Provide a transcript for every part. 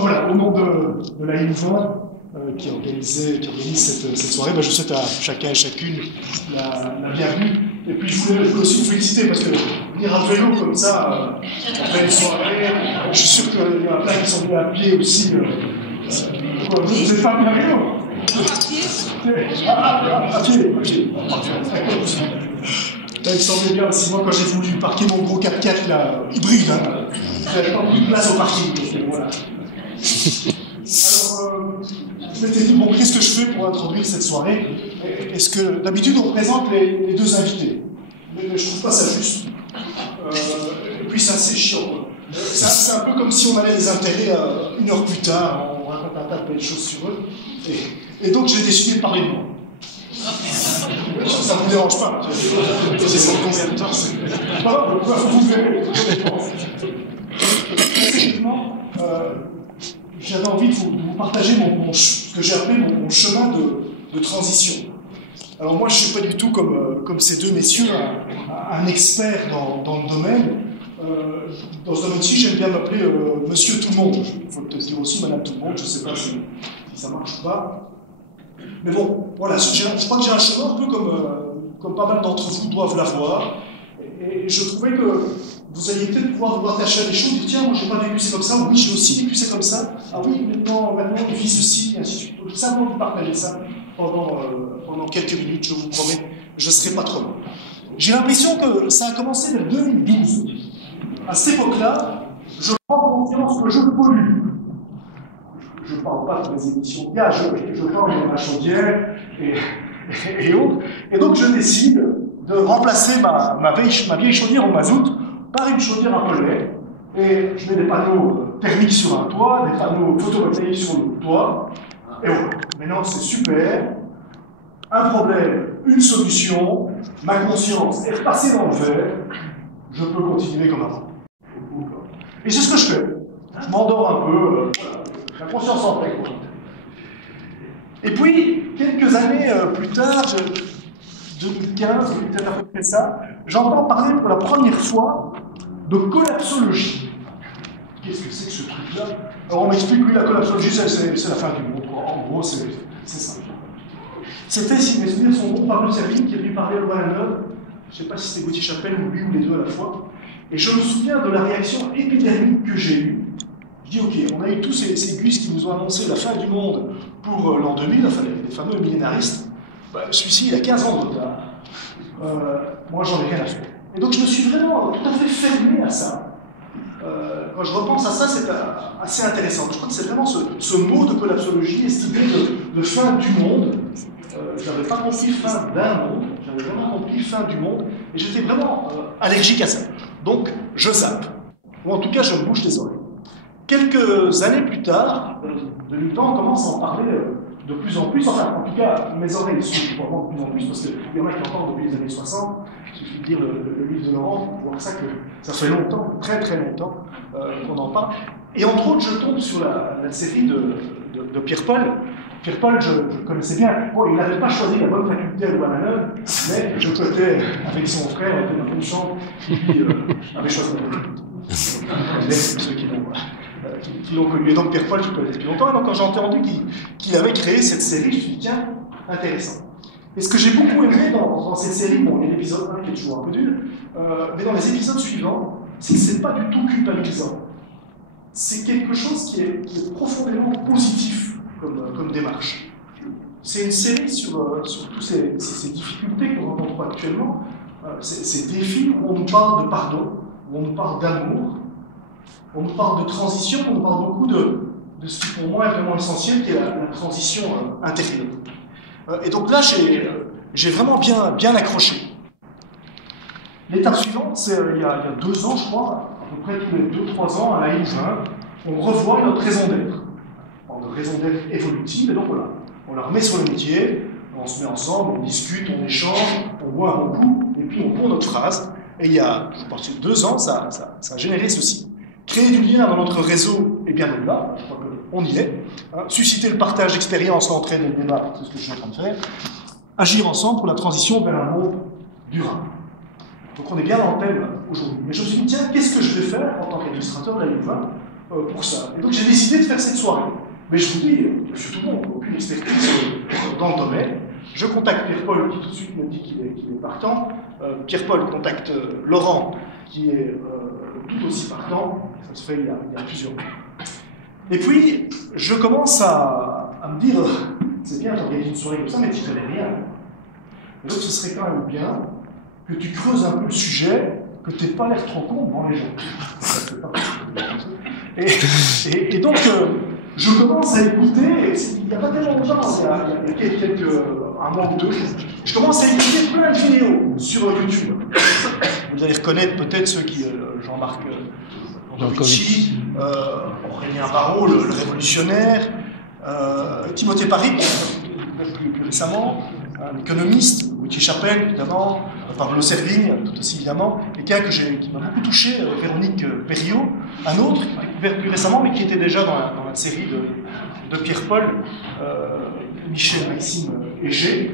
voilà, au nom de la INVA, qui organise cette soirée, je souhaite à chacun et chacune la bienvenue. Et puis je voulais aussi vous féliciter parce que venir à vélo comme ça, après une soirée, je suis sûr qu'il y en a plein qui sont venus à pied aussi. Vous n'êtes pas venu à vélo? À pied. Il me semblait bien aussi, moi quand j'ai voulu parquer mon gros 4x4 là, hybride, j'avais pas beaucoup de place au parking. Voilà. Alors, je m'étais dit, bon, qu'est-ce que je fais pour introduire cette soirée? Est-ce que d'habitude on présente les deux invités? Mais je trouve pas ça juste. Et puis c'est assez chiant. C'est un peu comme si on allait les intégrer une heure plus tard, on raconte un tas de belles choses sur eux. Et donc j'ai décidé de parler de moi. Ça ne vous dérange pas. C'est son combien de temps? Vous verrez. Effectivement, j'avais envie de vous partager ce que j'ai appelé mon chemin de transition. Alors moi, je ne suis pas du tout comme ces deux messieurs, un expert dans le domaine. Dans ce domaine-ci, j'aime bien m'appeler Monsieur Tout le Monde. Il faut peut-être dire aussi Madame Tout le Monde, je ne sais pas si ça marche ou pas. Mais bon, voilà, je crois que j'ai un chemin un peu comme pas mal d'entre vous doivent l'avoir. Et je trouvais que vous alliez peut-être pouvoir vous attacher à des choses, dire tiens, moi j'ai pas vécu c'est comme ça, oui, j'ai aussi vécu c'est comme ça, ah oui, maintenant on vit ceci, et ainsi de suite. Donc, simplement vous partager ça pendant quelques minutes, je vous promets, je ne serai pas trop long. J'ai l'impression que ça a commencé vers 2012. À cette époque-là, je prends conscience que je pollue. Je ne parle pas de mes émissions de gaz, je parle de ma chaudière et autres. Et donc je décide de remplacer ma vieille chaudière au mazout par une chaudière à pellet. Et je mets des panneaux thermiques sur un toit, des panneaux photovoltaïques sur le toit. Et voilà. Maintenant c'est super. Un problème, une solution, ma conscience est repassée dans le verre. Je peux continuer comme avant. Et c'est ce que je fais. Je m'endors un peu, voilà. La conscience en paix. Et puis, quelques années plus tard, 2015, peut-être à peu près ça, j'entends parler pour la première fois de collapsologie. Qu'est-ce que c'est que ce truc-là? Alors on m'explique, oui, la collapsologie, c'est la fin du monde. En gros, c'est ça. C'était, si mes souvenirs sont bons, Pablo Servigne qui est venu parler à Louvain-la-Neuve. Je ne sais pas si c'était Gauthier Chapelle ou lui ou les deux à la fois. Et je me souviens de la réaction épidermique que j'ai eue. Je dis, ok, on a eu tous ces gus qui nous ont annoncé la fin du monde pour l'an 2000, enfin les fameux millénaristes. Celui-ci, il a 15 ans de retard. Moi, j'en ai rien à faire. Et donc, je me suis vraiment tout à fait fermé à ça. Quand je repense à ça, c'est assez intéressant. Je crois que c'est vraiment ce mot de collapsologie et cette idée de fin du monde. Je n'avais pas compris fin d'un monde, j'avais vraiment compris fin du monde, et j'étais vraiment allergique à ça. Donc, je zappe. Ou en tout cas, je me bouche les oreilles. Quelques années plus tard, 2000 ans, on commence à en parler de plus en plus. Enfin, en tout cas, mes oreilles sont vraiment de plus en plus, parce qu'il y en a qui entendent depuis les années 60. Il suffit de lire le livre de Laurent pour voir ça, que ça fait longtemps, très très longtemps, qu'on en parle. Et entre autres, je tombe sur la série de Pierre-Paul. Pierre-Paul, je le connaissais bien. Bon, il n'avait pas choisi la bonne faculté à Louvain-la-Neuve, mais je cotais avec son frère, on était dans une chambre, qui lui avait choisi la bonne faculté. Ceux qui l'ont connu. Et donc Pierre-Paul, je le connais depuis longtemps. Et donc quand j'ai entendu qu'il avait créé cette série, je me suis dit, tiens, intéressant. Et ce que j'ai beaucoup aimé dans cette série, bon, il y a l'épisode 1 qui est toujours un peu dur, mais dans les épisodes suivants, c'est que c'est pas du tout culpabilisant. C'est quelque chose qui est profondément positif comme démarche. C'est une série sur toutes ces difficultés qu'on rencontre actuellement, ces défis où on nous parle de pardon, où on nous parle d'amour, on nous parle de transition, on nous parle beaucoup de ce qui pour moi est vraiment essentiel, qui est la transition intérieure. Et donc là, j'ai vraiment bien accroché. L'étape suivante, c'est il y a 2 ans, je crois, à peu près tous les 2-3 ans, à la INVA, on revoit notre raison d'être. Notre raison d'être évolutive, et donc voilà, on la remet sur le métier, on se met ensemble, on discute, on échange, on boit un bon coup, et puis on court notre phrase. Et il y a, je pense, 2 ans, ça a généré ceci. Créer du lien dans notre réseau et bien au-delà, je crois qu'on y est. Susciter le partage d'expériences, l'entraide et le débat, c'est ce que je suis en train de faire. Agir ensemble pour la transition vers un monde durable. Donc on est bien dans le thème aujourd'hui. Mais je me suis dit, tiens, qu'est-ce que je vais faire en tant qu'illustrateur de la INVA pour ça. Et donc j'ai décidé de faire cette soirée. Mais je vous dis, surtout bon, aucune expertise dans le domaine. Je contacte Pierre-Paul qui tout de suite me dit qu'il est partant. Pierre-Paul contacte Laurent qui est tout aussi partant. Ça se fait il y a plusieurs mois. Et puis, je commence à me dire, c'est bien d'organiser une soirée comme ça, mais tu ne connais rien. Et donc, ce serait quand même bien que tu creuses un peu le sujet, que tu n'aies pas l'air trop con devant les gens. Et donc, je commence à écouter, il n'y a pas tellement longtemps, il y a un mois ou deux, je commence à écouter plein de vidéos sur YouTube. Vous allez reconnaître peut-être ceux qui, Jean-Marc Jancovici, Aurélien Barraud, le révolutionnaire, Timothée Parry, plus récemment, un économiste, Gauthier Chapelle, évidemment, Pablo Servigne, tout aussi évidemment, quelqu'un qui m'a beaucoup touché, Véronique Perriot, un autre, qui m'a découvert plus récemment, mais qui était déjà dans la série de Pierre-Paul, Michel Maxime Heger.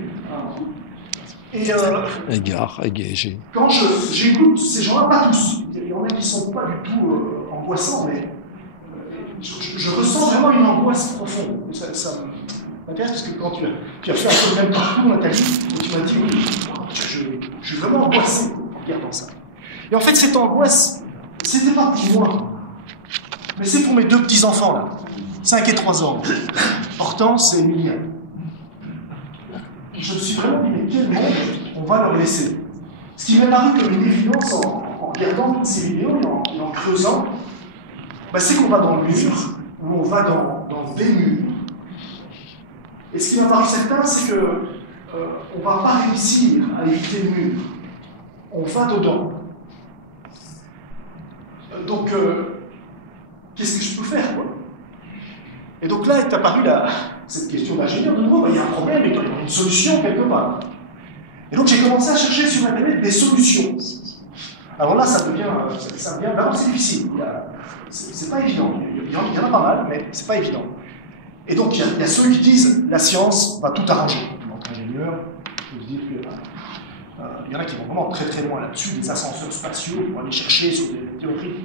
Et quand j'écoute ces gens-là, pas tous, il y en a qui ne sont pas du tout angoissants, mais je ressens vraiment une angoisse profonde. Ça m'intéresse parce que quand tu as fait un peu le même parcours, Nathalie, et tu m'as dit, oui, je suis vraiment angoissé en regardant ça. Et en fait, cette angoisse, c'était pas pour moi, mais c'est pour mes deux petits-enfants, là, 5 et 3 ans, Hortense et Emilia. Je me suis vraiment dit, mais quel monde on va leur laisser? Ce qui m'est paru comme une évidence en regardant toutes ces vidéos et en creusant, c'est qu'on va dans le mur, ou on va dans des murs. Et ce qui m'a paru certain, c'est qu'on ne va pas réussir à éviter le mur. On va dedans. Donc, qu'est-ce que je peux faire, quoi? Et donc là est apparue cette question d'ingénieur, de nouveau, il y a un problème, et il y a une solution quelque part. Et donc j'ai commencé à chercher sur Internet des solutions. Alors là, ça devient vraiment c'est difficile. C'est pas évident. Il y en a pas mal, mais c'est pas évident. Et donc il y a ceux qui disent la science va tout arranger. Donc ingénieur, je peux vous dire que il y en a qui vont vraiment très très loin là-dessus, des ascenseurs spatiaux pour aller chercher sur des théories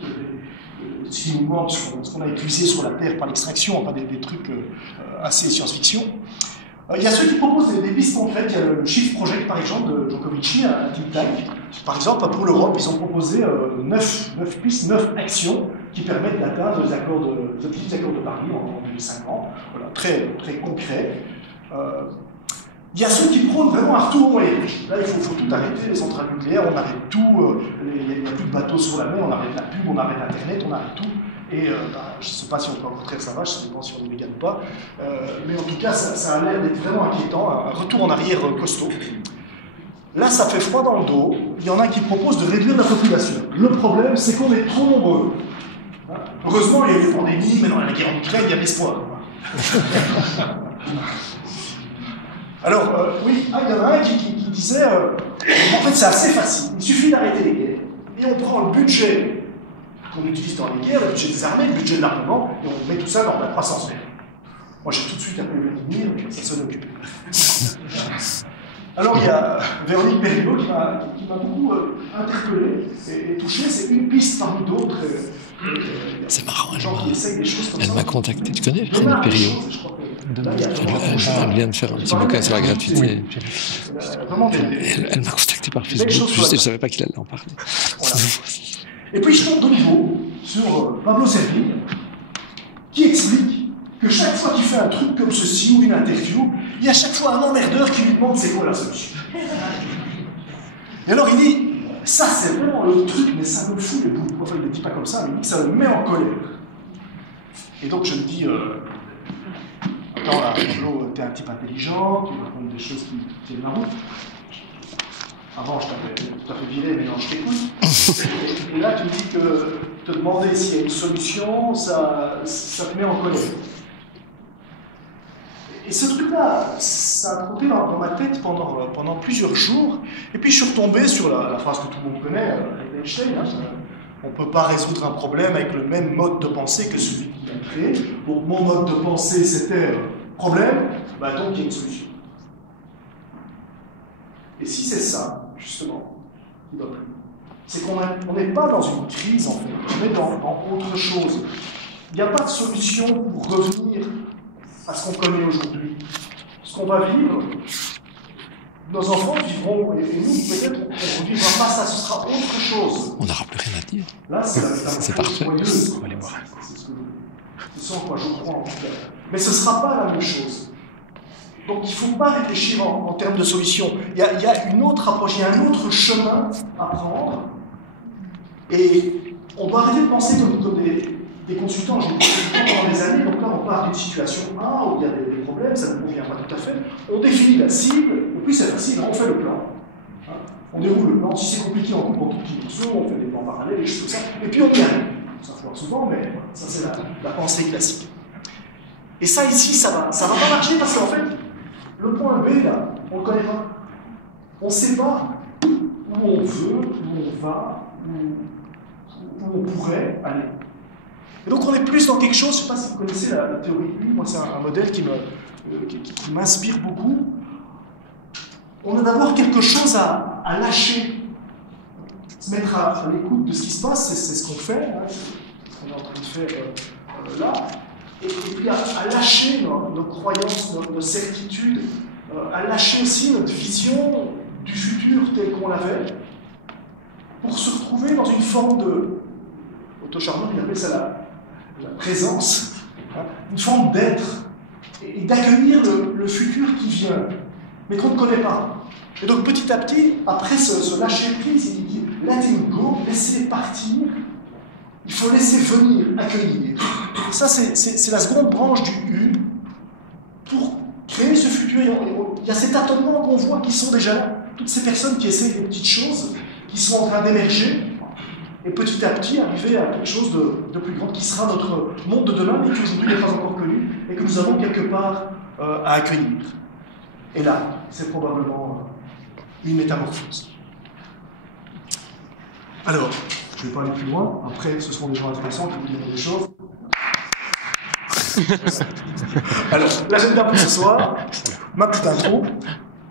de ce mouvement, ce qu'on a épuisé sur la Terre par l'extraction, enfin des trucs assez science-fiction. Il y a ceux qui proposent des pistes concrètes. Il y a le Shift Project, par exemple, de Jancovici, un think tank. Par exemple, pour l'Europe, ils ont proposé 9 pistes, 9 actions qui permettent d'atteindre les objectifs accords de Paris en 2050. Voilà, très, très concret. Il y a ceux qui prônent vraiment un retour au Moyen-Âge. Là, il faut tout arrêter, les centrales nucléaires, on arrête tout, il n'y a plus de bateaux sur la mer, on arrête la pub, on arrête Internet, on arrête tout. Et je ne sais pas si on peut encore traiter ça vache, ça dépend si on est vegan ou pas. Mais en tout cas, ça a l'air d'être vraiment inquiétant, un retour en arrière costaud. Là, ça fait froid dans le dos. Il y en a qui proposent de réduire la population. Le problème, c'est qu'on est trop nombreux. Heureusement, il y a eu des pandémies, mais dans la guerre en Ukraine, il y a l'espoir. Alors, oui, il y en a un qui disait, en fait, c'est assez facile. Il suffit d'arrêter les guerres. Et on prend le budget qu'on utilise dans les guerres, le budget des armées, le budget de l'armement, et on met tout ça dans la croissance verte. Moi, j'ai tout de suite appelé Vladimir, ça s'en occupe. Alors, il y a Véronique Perriot qui m'a beaucoup interpellé et touché. C'est une piste parmi d'autres. C'est marrant, elle m'a contacté. Tu connais Véronique Perriot? Elle vient de faire un petit bouquin sur la gratuité. Elle m'a contacté par Facebook, je ne savais pas qu'il allait en parler. Voilà. Et puis je tombe de nouveau sur Pablo Servigne, qui explique que chaque fois qu'il fait un truc comme ceci ou une interview, il y a chaque fois un emmerdeur qui lui demande c'est quoi la solution. Et alors il dit, ça c'est vraiment le truc, mais ça me fout les boules. Enfin il ne le dit pas comme ça, mais il dit que ça me met en colère. Et donc je me dis, attends là, Pablo, t'es un type intelligent, tu racontes des choses qui tiennent la route. Avant, je t'avais tout à fait viré, mais non, je t'écoute. Et là, tu me dis que te demander s'il y a une solution, ça te met en colère. Et ce truc-là, ça a trotté dans ma tête pendant plusieurs jours. Et puis, je suis retombé sur la phrase que tout le monde connaît, avec Einstein. On ne peut pas résoudre un problème avec le même mode de pensée que celui qui l'a créé. Donc, mon mode de pensée, c'était problème, donc il y a une solution. Et si c'est ça, justement, qui doit plus, c'est qu'on n'est pas dans une crise, en fait, on est dans autre chose. il n'y a pas de solution pour revenir à ce qu'on connaît aujourd'hui. Ce qu'on va vivre, nos enfants vivront, et nous, peut-être, on ne vivra pas ça, ce sera autre chose. On n'aura plus rien à dire. Là, c'est parfait. On va aller voir. C'est ce en quoi je crois, en tout cas. Mais ce ne sera pas la même chose. Donc, il ne faut pas réfléchir en termes de solution. Il y a une autre approche, il y a un autre chemin à prendre. Et on doit arrêter de penser comme des consultants. J'ai été pendant des années, donc là, on part d'une situation A où il y a des problèmes, ça ne convient pas tout à fait. On définit la cible, et puis c'est facile, on fait le plan. On déroule le plan. Si c'est compliqué, on coupe en tout petits morceaux, on fait des plans parallèles, des choses comme ça. Et puis on y arrive. Ça foire souvent, mais voilà, ça c'est la pensée classique. Et ça ici, ça va pas marcher parce qu'en fait, le point B là, on ne le connaît pas. On ne sait pas où on veut, où on va, où on pourrait aller. Et donc on est plus dans quelque chose, je ne sais pas si vous connaissez la théorie de lui, moi c'est un modèle qui m'inspire beaucoup. On a d'abord quelque chose à lâcher, se mettre à l'écoute de ce qui se passe, c'est ce qu'on fait, hein, c'est ce qu'on est en train de faire là, et puis à lâcher nos croyances, nos certitudes, à lâcher aussi notre vision du futur tel qu'on l'avait, pour se retrouver dans une forme de, Otto Scharmer, il appelle ça la présence, hein, une forme d'être, et d'accueillir le futur qui vient, mais qu'on ne connaît pas. Et donc petit à petit, après ce lâcher prise, il dit letting go, laisser partir, il faut laisser venir, accueillir. Et ça, c'est la seconde branche du U. Pour créer ce futur, il y a cet tâtonnement qu'on voit qui sont déjà là. Toutes ces personnes qui essaient des petites choses, qui sont en train d'émerger, et petit à petit arriver à quelque chose de plus grand, qui sera notre monde de demain, mais qui aujourd'hui n'est pas encore connu, et que nous avons quelque part à accueillir. Et là, c'est probablement une métamorphose. Alors, je ne vais pas aller plus loin, après ce seront des gens intéressants qui vous diront des choses. Alors, l'agenda pour ce soir, ma petite intro.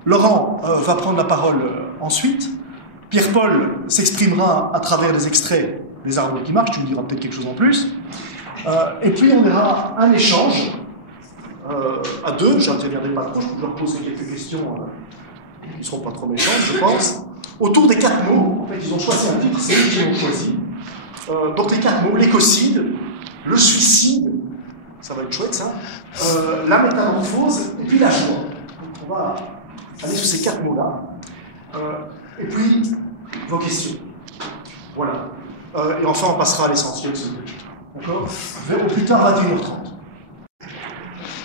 Laurent va prendre la parole ensuite. Pierre-Paul s'exprimera à travers des extraits des arbres qui marchent, tu me diras peut-être quelque chose en plus. Et puis on aura un échange à deux, je n'interviendrai pas trop, je leur poserai quelques questions qui ne seront pas trop méchantes, je pense. Autour des 4 mots, en fait ils ont choisi un titre, c'est eux qui l'ont choisi. Donc les 4 mots, l'écocide, le suicide, ça va être chouette ça, la métamorphose et puis la joie. Donc on va aller sur ces 4 mots-là. Et puis, vos questions. Voilà. Et enfin, on passera à l'essentiel. D'accord ? Au plus tard, à 21h30.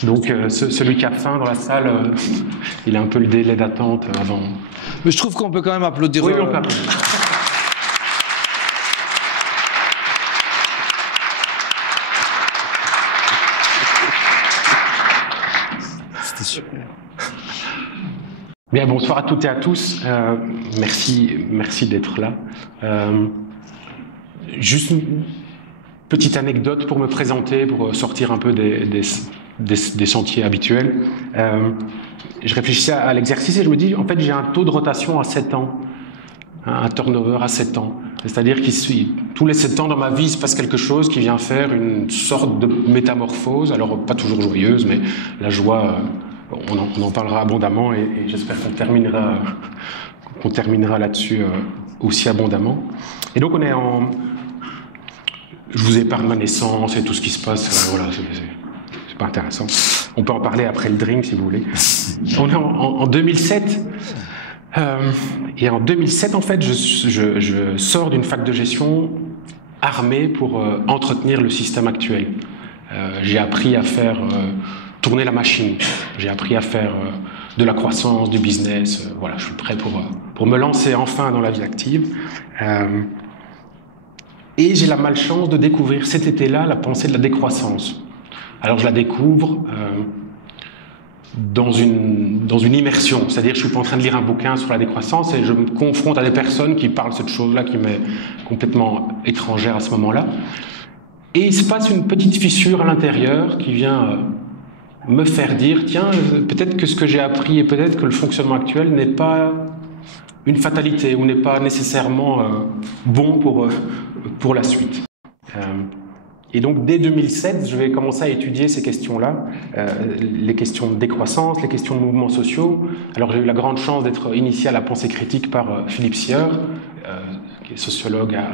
Donc, celui qui a faim dans la salle, il a un peu le délai d'attente avant. Mais je trouve qu'on peut quand même applaudir. Oui, on peut applaudir. C'était super. Bien, bonsoir à toutes et à tous. Merci d'être là. Juste une petite anecdote pour me présenter, pour sortir un peu des sentiers habituels. Je réfléchissais à l'exercice et je me dis, en fait, j'ai un taux de rotation à 7 ans, un turnover à 7 ans. C'est-à-dire que tous les 7 ans dans ma vie, il se passe quelque chose qui vient faire une sorte de métamorphose. Alors, pas toujours joyeuse, mais la joie... On en parlera abondamment et j'espère qu'on terminera là-dessus aussi abondamment. Et donc on est je vous épargne ma naissance et tout ce qui se passe, voilà, c'est pas intéressant. On peut en parler après le drink si vous voulez. On est en 2007 et en 2007 en fait je sors d'une fac de gestion armée pour entretenir le système actuel. J'ai appris à faire... tourner la machine. J'ai appris à faire de la croissance, du business. Voilà, je suis prêt pour me lancer enfin dans la vie active. Et j'ai la malchance de découvrir cet été-là la pensée de la décroissance. Alors je la découvre dans une immersion. C'est-à-dire que je ne suis pas en train de lire un bouquin sur la décroissance et je me confronte à des personnes qui parlent de cette chose-là qui m'est complètement étrangère à ce moment-là. Et il se passe une petite fissure à l'intérieur qui vient... me faire dire, tiens, peut-être que ce que j'ai appris et peut-être que le fonctionnement actuel n'est pas une fatalité ou n'est pas nécessairement bon pour la suite. Et donc, dès 2007, je vais commencer à étudier ces questions-là, les questions de décroissance, les questions de mouvements sociaux. Alors, j'ai eu la grande chance d'être initié à la pensée critique par Philippe Sieur, qui est sociologue à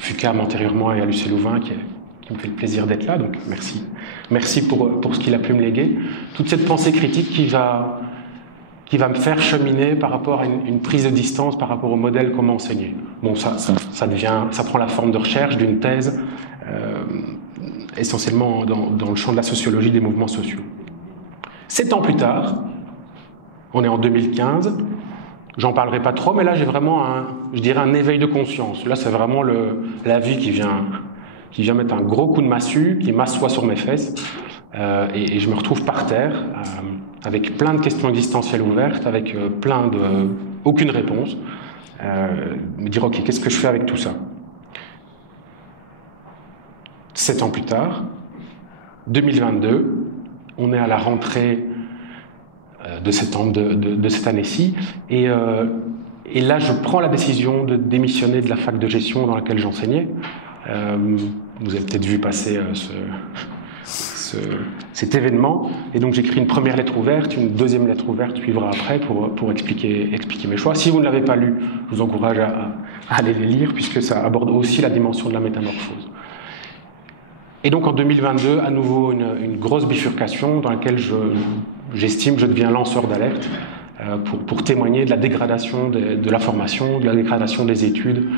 FUCAM antérieurement et à l'UC Louvain, qui me fait le plaisir d'être là, donc merci. Merci pour ce qu'il a pu me léguer. Toute cette pensée critique qui va me faire cheminer par rapport à une prise de distance par rapport au modèle comment enseigner. Bon, ça prend la forme de recherche, d'une thèse, essentiellement dans le champ de la sociologie des mouvements sociaux. 7 ans plus tard, on est en 2015, j'en parlerai pas trop, mais là j'ai vraiment je dirais un éveil de conscience. Là c'est vraiment la vie qui vient mettre un gros coup de massue, qui m'assoit sur mes fesses, et je me retrouve par terre, avec plein de questions existentielles ouvertes, avec aucune réponse, me dire ok, qu'est-ce que je fais avec tout ça? 7 ans plus tard, 2022, on est à la rentrée de septembre de cette année-ci, et là je prends la décision de démissionner de la fac de gestion dans laquelle j'enseignais. Vous avez peut-être vu passer cet événement, et donc j'écris une première lettre ouverte, une deuxième lettre ouverte suivra après pour expliquer mes choix. Si vous ne l'avez pas lu, je vous encourage à aller les lire, puisque ça aborde aussi la dimension de la métamorphose. Et donc en 2022, à nouveau une grosse bifurcation dans laquelle j'estime que je deviens lanceur d'alerte pour témoigner de la dégradation de la formation, de la dégradation des études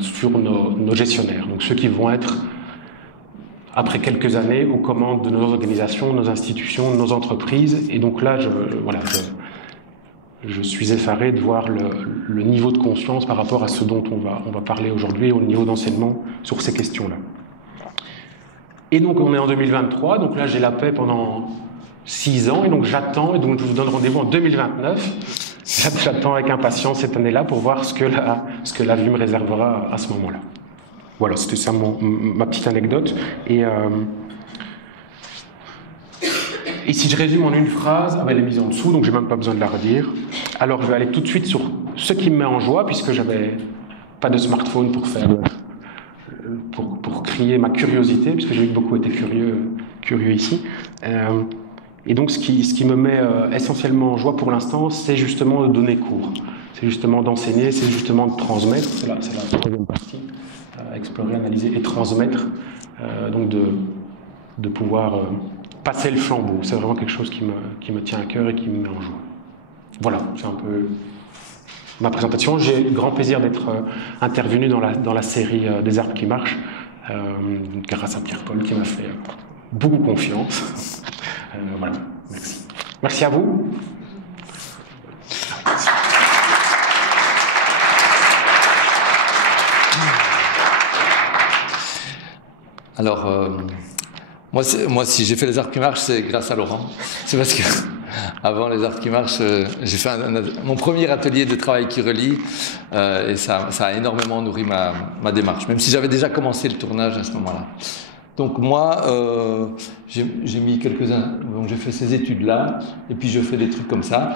sur nos gestionnaires, donc ceux qui vont être, après quelques années, aux commandes de nos organisations, de nos institutions, de nos entreprises. Et donc là, je suis effaré de voir le niveau de conscience par rapport à ce dont on va parler aujourd'hui, au niveau d'enseignement sur ces questions-là. Et donc on est en 2023, donc là j'ai la paix pendant 6 ans, et donc j'attends, et donc je vous donne rendez-vous en 2029. J'attends avec impatience cette année-là pour voir ce que la vie me réservera à ce moment-là. Voilà, c'était ça ma petite anecdote. Et si je résume en une phrase, elle est mise en dessous, donc j'ai même pas besoin de la redire. Alors je vais aller tout de suite sur ce qui me met en joie, puisque j'avais pas de smartphone pour crier ma curiosité, puisque j'ai beaucoup été curieux ici. Et donc ce qui me met essentiellement en joie pour l'instant, c'est justement de donner cours, c'est justement d'enseigner, c'est justement de transmettre. C'est la troisième partie, explorer, analyser et transmettre, donc de pouvoir passer le flambeau. C'est vraiment quelque chose qui me tient à cœur et qui me met en joie. Voilà, c'est un peu ma présentation. J'ai le grand plaisir d'être intervenu dans la série des arbres qui marchent, grâce à Pierre-Paul qui m'a fait beaucoup confiance. Voilà, merci. Merci à vous. Alors, moi, si j'ai fait les arbres qui marchent, c'est grâce à Laurent. C'est parce que avant les arbres qui marchent, j'ai fait mon premier atelier de travail qui relie, et ça a énormément nourri ma démarche, même si j'avais déjà commencé le tournage à ce moment-là. Donc moi, j'ai mis donc j'ai fait ces études-là, et puis je fais des trucs comme ça.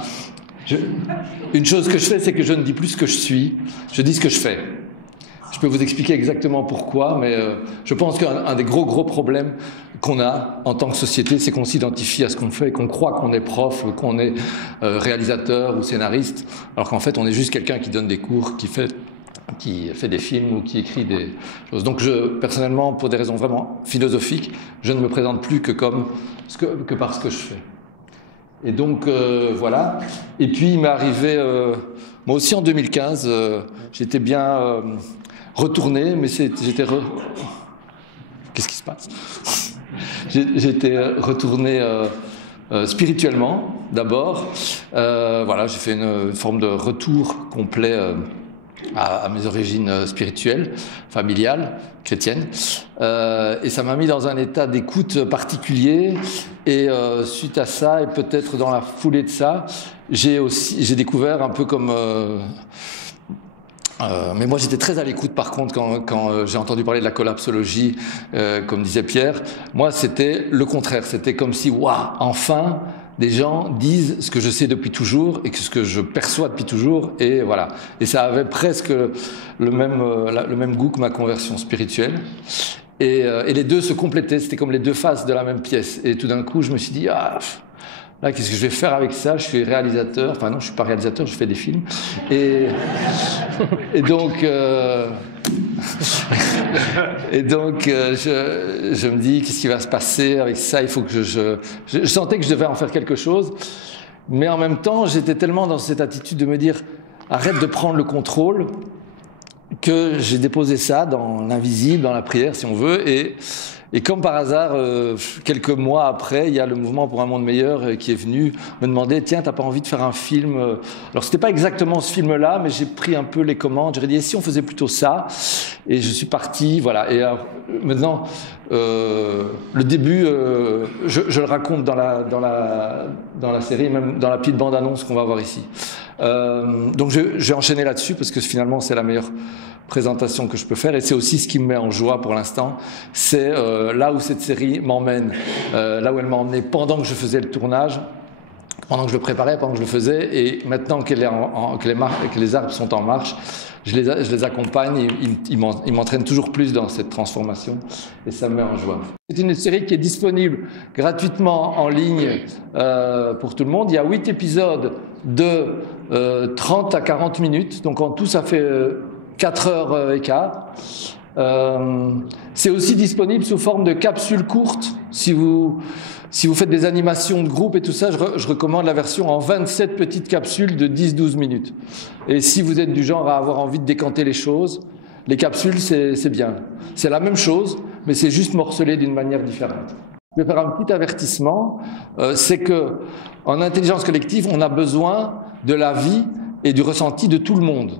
Une chose que je fais, c'est que je ne dis plus ce que je suis, je dis ce que je fais. Je peux vous expliquer exactement pourquoi, mais je pense qu'un des gros problèmes qu'on a en tant que société, c'est qu'on s'identifie à ce qu'on fait, qu'on croit qu'on est prof, qu'on est réalisateur ou scénariste, alors qu'en fait on est juste quelqu'un qui donne des cours, qui fait des films ou qui écrit des choses. Donc personnellement, pour des raisons vraiment philosophiques, je ne me présente plus que par ce que je fais. Et donc voilà. Et puis il m'est arrivé, moi aussi en 2015, j'étais bien retourné, mais qu'est-ce qui se passe? J'étais retourné spirituellement d'abord. Voilà, j'ai fait une forme de retour complet à mes origines spirituelles, familiales, chrétiennes, et ça m'a mis dans un état d'écoute particulier. Et suite à ça, et peut-être dans la foulée de ça, j'ai découvert un peu comme mais moi j'étais très à l'écoute par contre quand j'ai entendu parler de la collapsologie, comme disait Pierre. Moi c'était le contraire, c'était comme si waouh, enfin des gens disent ce que je sais depuis toujours et ce que je perçois depuis toujours, et voilà. Et ça avait presque le même goût que ma conversion spirituelle. Et les deux se complétaient, c'était comme les deux faces de la même pièce. Et tout d'un coup, je me suis dit, ah, là, qu'est-ce que je vais faire avec ça? Je suis réalisateur, enfin non, je suis pas réalisateur, je fais des films. Et donc, je me dis, qu'est-ce qui va se passer avec ça? Il faut que je sentais que je devais en faire quelque chose. Mais en même temps, j'étais tellement dans cette attitude de me dire, arrête de prendre le contrôle, que j'ai déposé ça dans l'invisible, dans la prière, si on veut. Et comme par hasard, quelques mois après, il y a le Mouvement pour un monde meilleur qui est venu me demander, tiens, t'as pas envie de faire un film? Alors c'était pas exactement ce film-là, mais j'ai pris un peu les commandes. J'ai dit, et si on faisait plutôt ça? Et je suis parti, voilà. Et alors, maintenant, le début, je le raconte dans la série, même dans la petite bande-annonce qu'on va voir ici. Donc j'ai enchaîné là-dessus parce que finalement c'est la meilleure présentation que je peux faire et c'est aussi ce qui me met en joie pour l'instant, c'est là où cette série m'emmène, là où elle m'a emmené pendant que je faisais le tournage, pendant que je le préparais, pendant que je le faisais, et maintenant que les arbres sont en marche, je les accompagne et ils m'entraînent toujours plus dans cette transformation et ça me met en joie. C'est une série qui est disponible gratuitement en ligne pour tout le monde. Il y a 8 épisodes de 30 à 40 minutes, donc en tout ça fait 4 heures et quart. C'est aussi disponible sous forme de capsules courtes. Si vous faites des animations de groupe et tout ça, je recommande la version en 27 petites capsules de 10-12 minutes. Et si vous êtes du genre à avoir envie de décanter les choses, les capsules, c'est bien. C'est la même chose, mais c'est juste morcelé d'une manière différente. Je vais faire un petit avertissement, c'est que en intelligence collective, on a besoin de l'avis et du ressenti de tout le monde.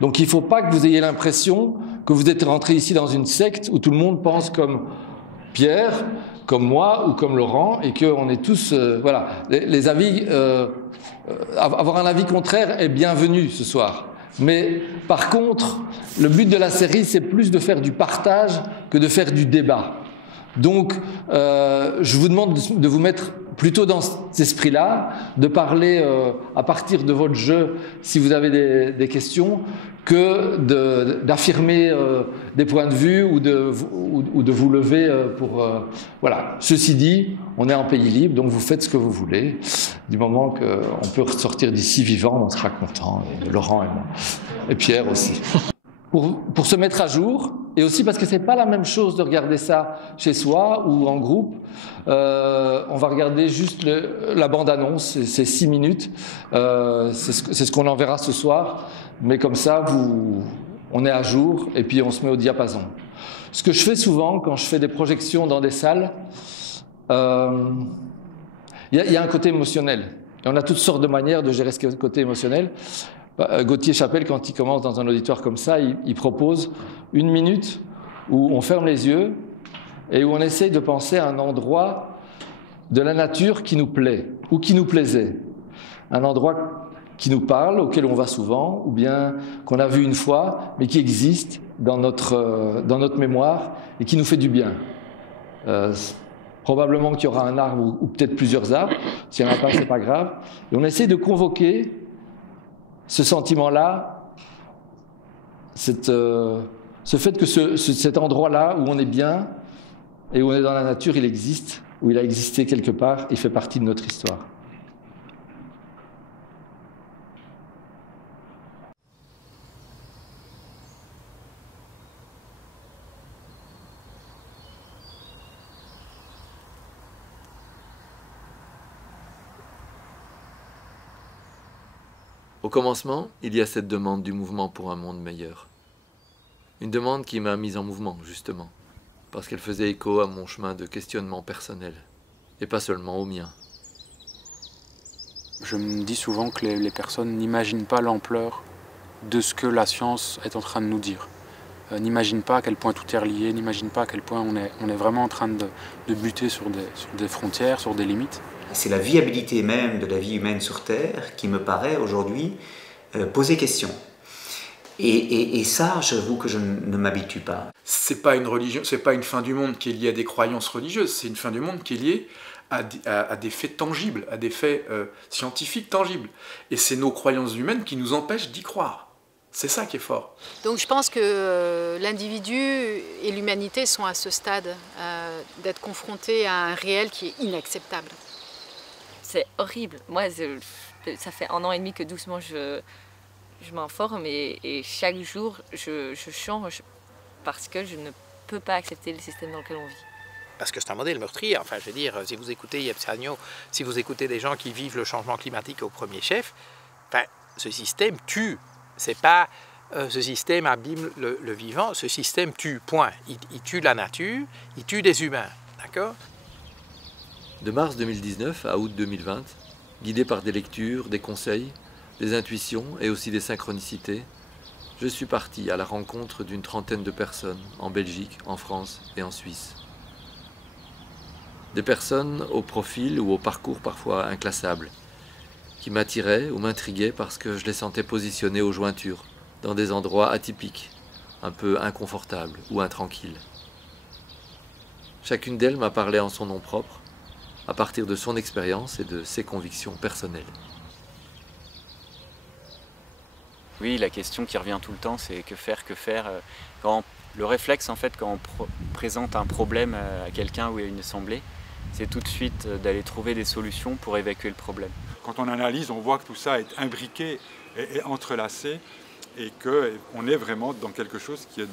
Donc il ne faut pas que vous ayez l'impression que vous êtes rentré ici dans une secte où tout le monde pense comme Pierre, comme moi ou comme Laurent, et qu'on est tous... voilà, les avis... avoir un avis contraire est bienvenu ce soir. Mais par contre, le but de la série, c'est plus de faire du partage que de faire du débat. Donc, je vous demande de vous mettre plutôt dans cet esprit-là, de parler à partir de votre jeu, si vous avez des questions, que d'affirmer des points de vue ou de vous lever pour... voilà. Ceci dit, on est en pays libre, donc vous faites ce que vous voulez. Du moment qu'on peut ressortir d'ici vivant, on sera content, et Laurent et moi. Et Pierre aussi. Pour se mettre à jour, et aussi parce que c'est pas la même chose de regarder ça chez soi ou en groupe. On va regarder juste la bande-annonce, c'est 6 minutes, c'est ce qu'on enverra ce soir, mais comme ça, on est à jour et puis on se met au diapason. Ce que je fais souvent quand je fais des projections dans des salles, il y a un côté émotionnel, et on a toutes sortes de manières de gérer ce côté émotionnel. Gauthier Chapelle, quand il commence dans un auditoire comme ça, il propose 1 minute où on ferme les yeux et où on essaye de penser à un endroit de la nature qui nous plaît ou qui nous plaisait. Un endroit qui nous parle, auquel on va souvent, ou bien qu'on a vu une fois, mais qui existe dans notre mémoire et qui nous fait du bien. Probablement qu'il y aura un arbre ou peut-être plusieurs arbres. S'il n'y en a pas, c'est pas grave. Et on essaie de convoquer ce sentiment-là, ce fait que cet endroit-là où on est bien et où on est dans la nature, il existe, où il a existé quelque part, il fait partie de notre histoire. Au commencement, il y a cette demande du mouvement pour un monde meilleur. Une demande qui m'a mise en mouvement, justement, parce qu'elle faisait écho à mon chemin de questionnement personnel, et pas seulement au mien. Je me dis souvent que les personnes n'imaginent pas l'ampleur de ce que la science est en train de nous dire. N'imaginent pas à quel point tout est relié, n'imaginent pas à quel point on est vraiment en train de buter sur des frontières, sur des limites. C'est la viabilité même de la vie humaine sur Terre qui me paraît aujourd'hui poser question. Et ça, j'avoue que je ne m'habitue pas. C'est pas une religion, c'est pas une fin du monde qui est liée à des croyances religieuses, c'est une fin du monde qui est liée à des faits tangibles, à des faits scientifiques tangibles. Et c'est nos croyances humaines qui nous empêchent d'y croire. C'est ça qui est fort. Donc je pense que l'individu et l'humanité sont à ce stade d'être confrontés à un réel qui est inacceptable. C'est horrible. Moi, ça fait 1 an et demi que doucement je m'informe et chaque jour je change parce que je ne peux pas accepter le système dans lequel on vit. Parce que c'est un modèle meurtrier. Enfin, je veux dire, si vous écoutez Yves Sagno, si vous écoutez des gens qui vivent le changement climatique au premier chef, enfin, ce système tue. C'est pas ce système abîme le vivant, ce système tue, point. Il tue la nature, il tue des humains, d'accord ? De mars 2019 à août 2020, guidé par des lectures, des conseils, des intuitions et aussi des synchronicités, je suis parti à la rencontre d'une trentaine de personnes en Belgique, en France et en Suisse. Des personnes au profil ou au parcours parfois inclassables, qui m'attiraient ou m'intriguaient parce que je les sentais positionnés aux jointures, dans des endroits atypiques, un peu inconfortables ou intranquilles. Chacune d'elles m'a parlé en son nom propre, à partir de son expérience et de ses convictions personnelles. Oui, la question qui revient tout le temps, c'est que faire quand le réflexe, en fait, quand on présente un problème à quelqu'un ou à une assemblée, c'est tout de suite d'aller trouver des solutions pour évacuer le problème. Quand on analyse, on voit que tout ça est imbriqué et entrelacé et qu'on est vraiment dans quelque chose qui est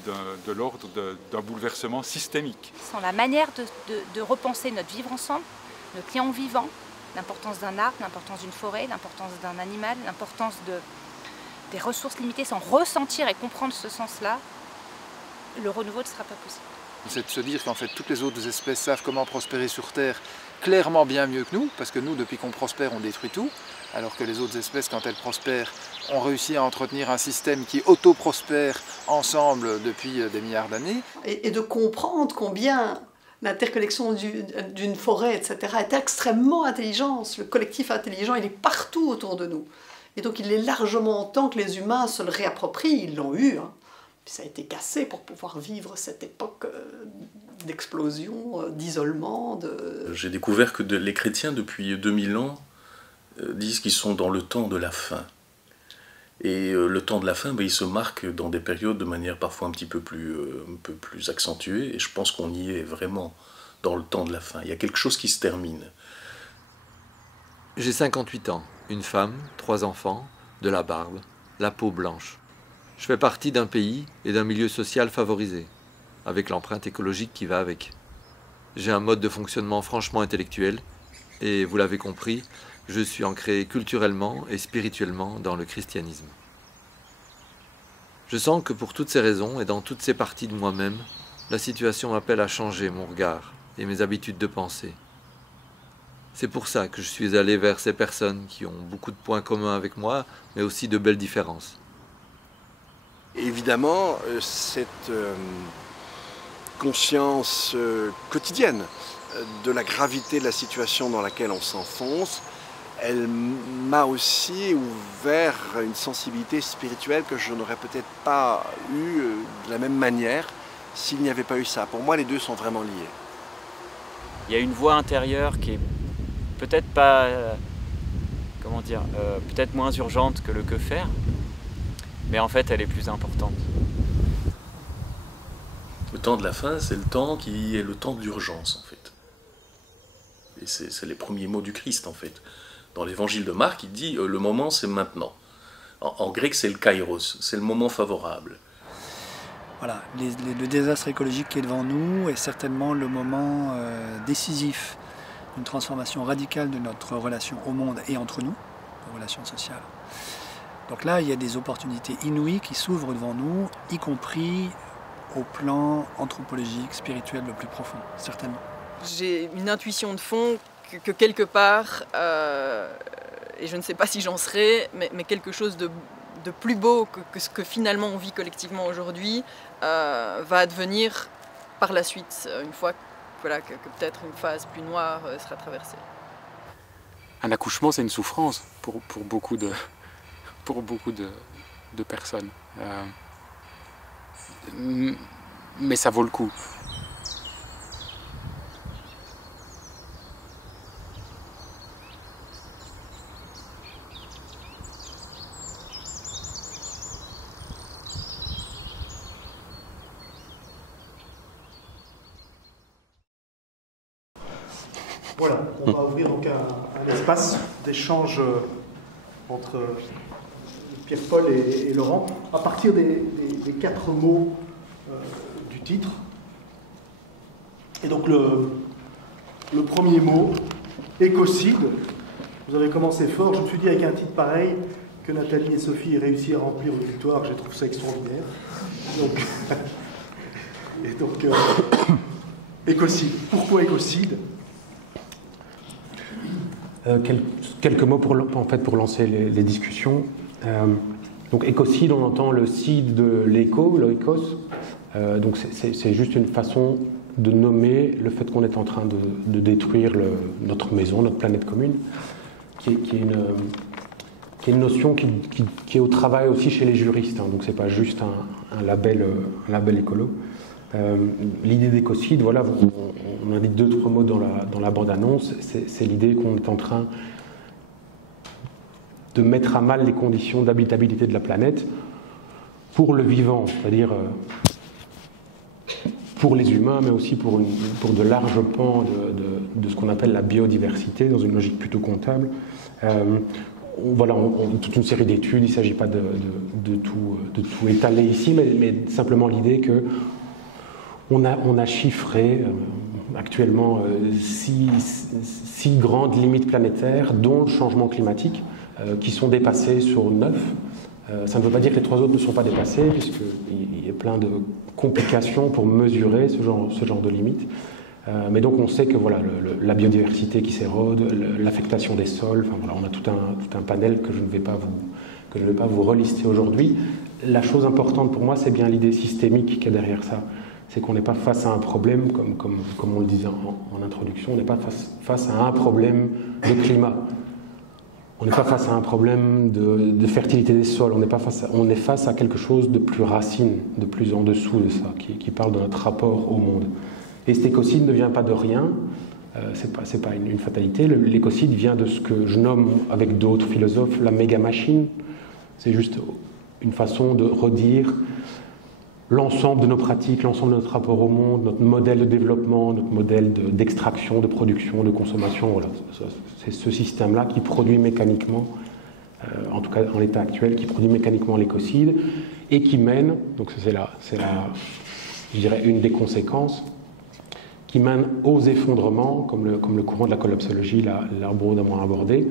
de l'ordre d'un bouleversement systémique. Sans la manière de repenser notre vivre ensemble, notre lien vivant, l'importance d'un arbre, l'importance d'une forêt, l'importance d'un animal, l'importance des ressources limitées, sans ressentir et comprendre ce sens-là, le renouveau ne sera pas possible. C'est de se dire qu'en fait toutes les autres espèces savent comment prospérer sur Terre clairement bien mieux que nous, parce que nous, depuis qu'on prospère, on détruit tout, alors que les autres espèces, quand elles prospèrent, ont réussi à entretenir un système qui auto-prospère ensemble depuis des milliards d'années. Et de comprendre combien l'interconnexion d'une forêt, etc., est extrêmement intelligente. Le collectif intelligent, il est partout autour de nous. Et donc il est largement temps que les humains se le réapproprient, ils l'ont eu. Puis ça a été cassé pour pouvoir vivre cette époque d'explosion, d'isolement. J'ai découvert que les chrétiens, depuis 2000 ans, disent qu'ils sont dans le temps de la fin. Et le temps de la fin, il se marque dans des périodes de manière parfois un peu plus accentuée. Et je pense qu'on y est vraiment dans le temps de la fin. Il y a quelque chose qui se termine. J'ai 58 ans, une femme, 3 enfants, de la barbe, la peau blanche. Je fais partie d'un pays et d'un milieu social favorisé, avec l'empreinte écologique qui va avec. J'ai un mode de fonctionnement franchement intellectuel, et vous l'avez compris, je suis ancré culturellement et spirituellement dans le christianisme. Je sens que pour toutes ces raisons et dans toutes ces parties de moi-même, la situation m'appelle à changer mon regard et mes habitudes de pensée. C'est pour ça que je suis allé vers ces personnes qui ont beaucoup de points communs avec moi, mais aussi de belles différences. Évidemment, cette conscience quotidienne de la gravité de la situation dans laquelle on s'enfonce, elle m'a aussi ouvert une sensibilité spirituelle que je n'aurais peut-être pas eue de la même manière s'il n'y avait pas eu ça. Pour moi, les deux sont vraiment liés. Il y a une voix intérieure qui est peut-être pas, peut-être moins urgente que le que faire, mais en fait, elle est plus importante. Le temps de la fin, c'est le temps qui est le temps d'urgence, en fait. Et c'est les premiers mots du Christ, en fait. Dans l'évangile de Marc, il dit « le moment, c'est maintenant ». En grec, c'est le kairos, c'est le moment favorable. Voilà, le désastre écologique qui est devant nous est certainement le moment décisif d'une transformation radicale de notre relation au monde et entre nous, nos relations sociales. Donc là, il y a des opportunités inouïes qui s'ouvrent devant nous, y compris au plan anthropologique, spirituel le plus profond, certainement. J'ai une intuition de fond que quelque part, et je ne sais pas si j'en serai, mais quelque chose de plus beau que ce que finalement on vit collectivement aujourd'hui va advenir par la suite, une fois que peut-être une phase plus noire sera traversée. Un accouchement, c'est une souffrance pour beaucoup de personnes. Mais ça vaut le coup. Voilà, on va ouvrir donc un espace d'échange entre Pierre-Paul et Laurent, à partir des 4 mots du titre. Et donc le premier mot, écocide. Vous avez commencé fort, je me suis dit avec un titre pareil que Nathalie et Sophie aient réussi à remplir une victoire, je trouve ça extraordinaire. Donc, écocide. Pourquoi écocide? Quelques mots pour lancer les discussions. Donc écocide, on entend le cide de l'éco, l'oikos. Donc c'est juste une façon de nommer le fait qu'on est en train de détruire notre maison, notre planète commune, qui est une notion qui est au travail aussi chez les juristes. Hein. Donc c'est pas juste un label écolo. L'idée d'écocide, voilà, on a dit 2-3 mots dans la bande-annonce, c'est l'idée qu'on est en train de mettre à mal les conditions d'habitabilité de la planète pour le vivant, c'est-à-dire pour les humains, mais aussi pour de larges pans de ce qu'on appelle la biodiversité, dans une logique plutôt comptable. Voilà, toute une série d'études, il ne s'agit pas de tout étaler ici, mais simplement l'idée que on a chiffré actuellement 6 grandes limites planétaires, dont le changement climatique, qui sont dépassées sur 9. Ça ne veut pas dire que les 3 autres ne sont pas dépassées, puisqu'il y a plein de complications pour mesurer ce genre de limites. Mais donc on sait que voilà, la biodiversité qui s'érode, l'affectation des sols, enfin, voilà, on a tout un panel que je ne vais pas vous relister aujourd'hui. La chose importante pour moi, c'est bien l'idée systémique qui est derrière ça. C'est qu'on n'est pas face à un problème, comme on le disait en introduction, on n'est pas face à un problème de climat. On n'est pas face à un problème de fertilité des sols, on est face à quelque chose de plus racine, de plus en dessous de ça, qui parle de notre rapport au monde. Et cet écocide ne vient pas de rien, c'est pas une fatalité. L'écocide vient de ce que je nomme avec d'autres philosophes la méga-machine. C'est juste une façon de redire l'ensemble de nos pratiques, l'ensemble de notre rapport au monde, notre modèle de développement, notre modèle d'extraction, de production, de consommation. Voilà. C'est ce système-là qui produit mécaniquement, en tout cas en l'état actuel, qui produit mécaniquement l'écocide et qui mène, donc c'est je dirais, une des conséquences, qui mène aux effondrements, comme le courant de la collapsologie l'a abondamment abordé,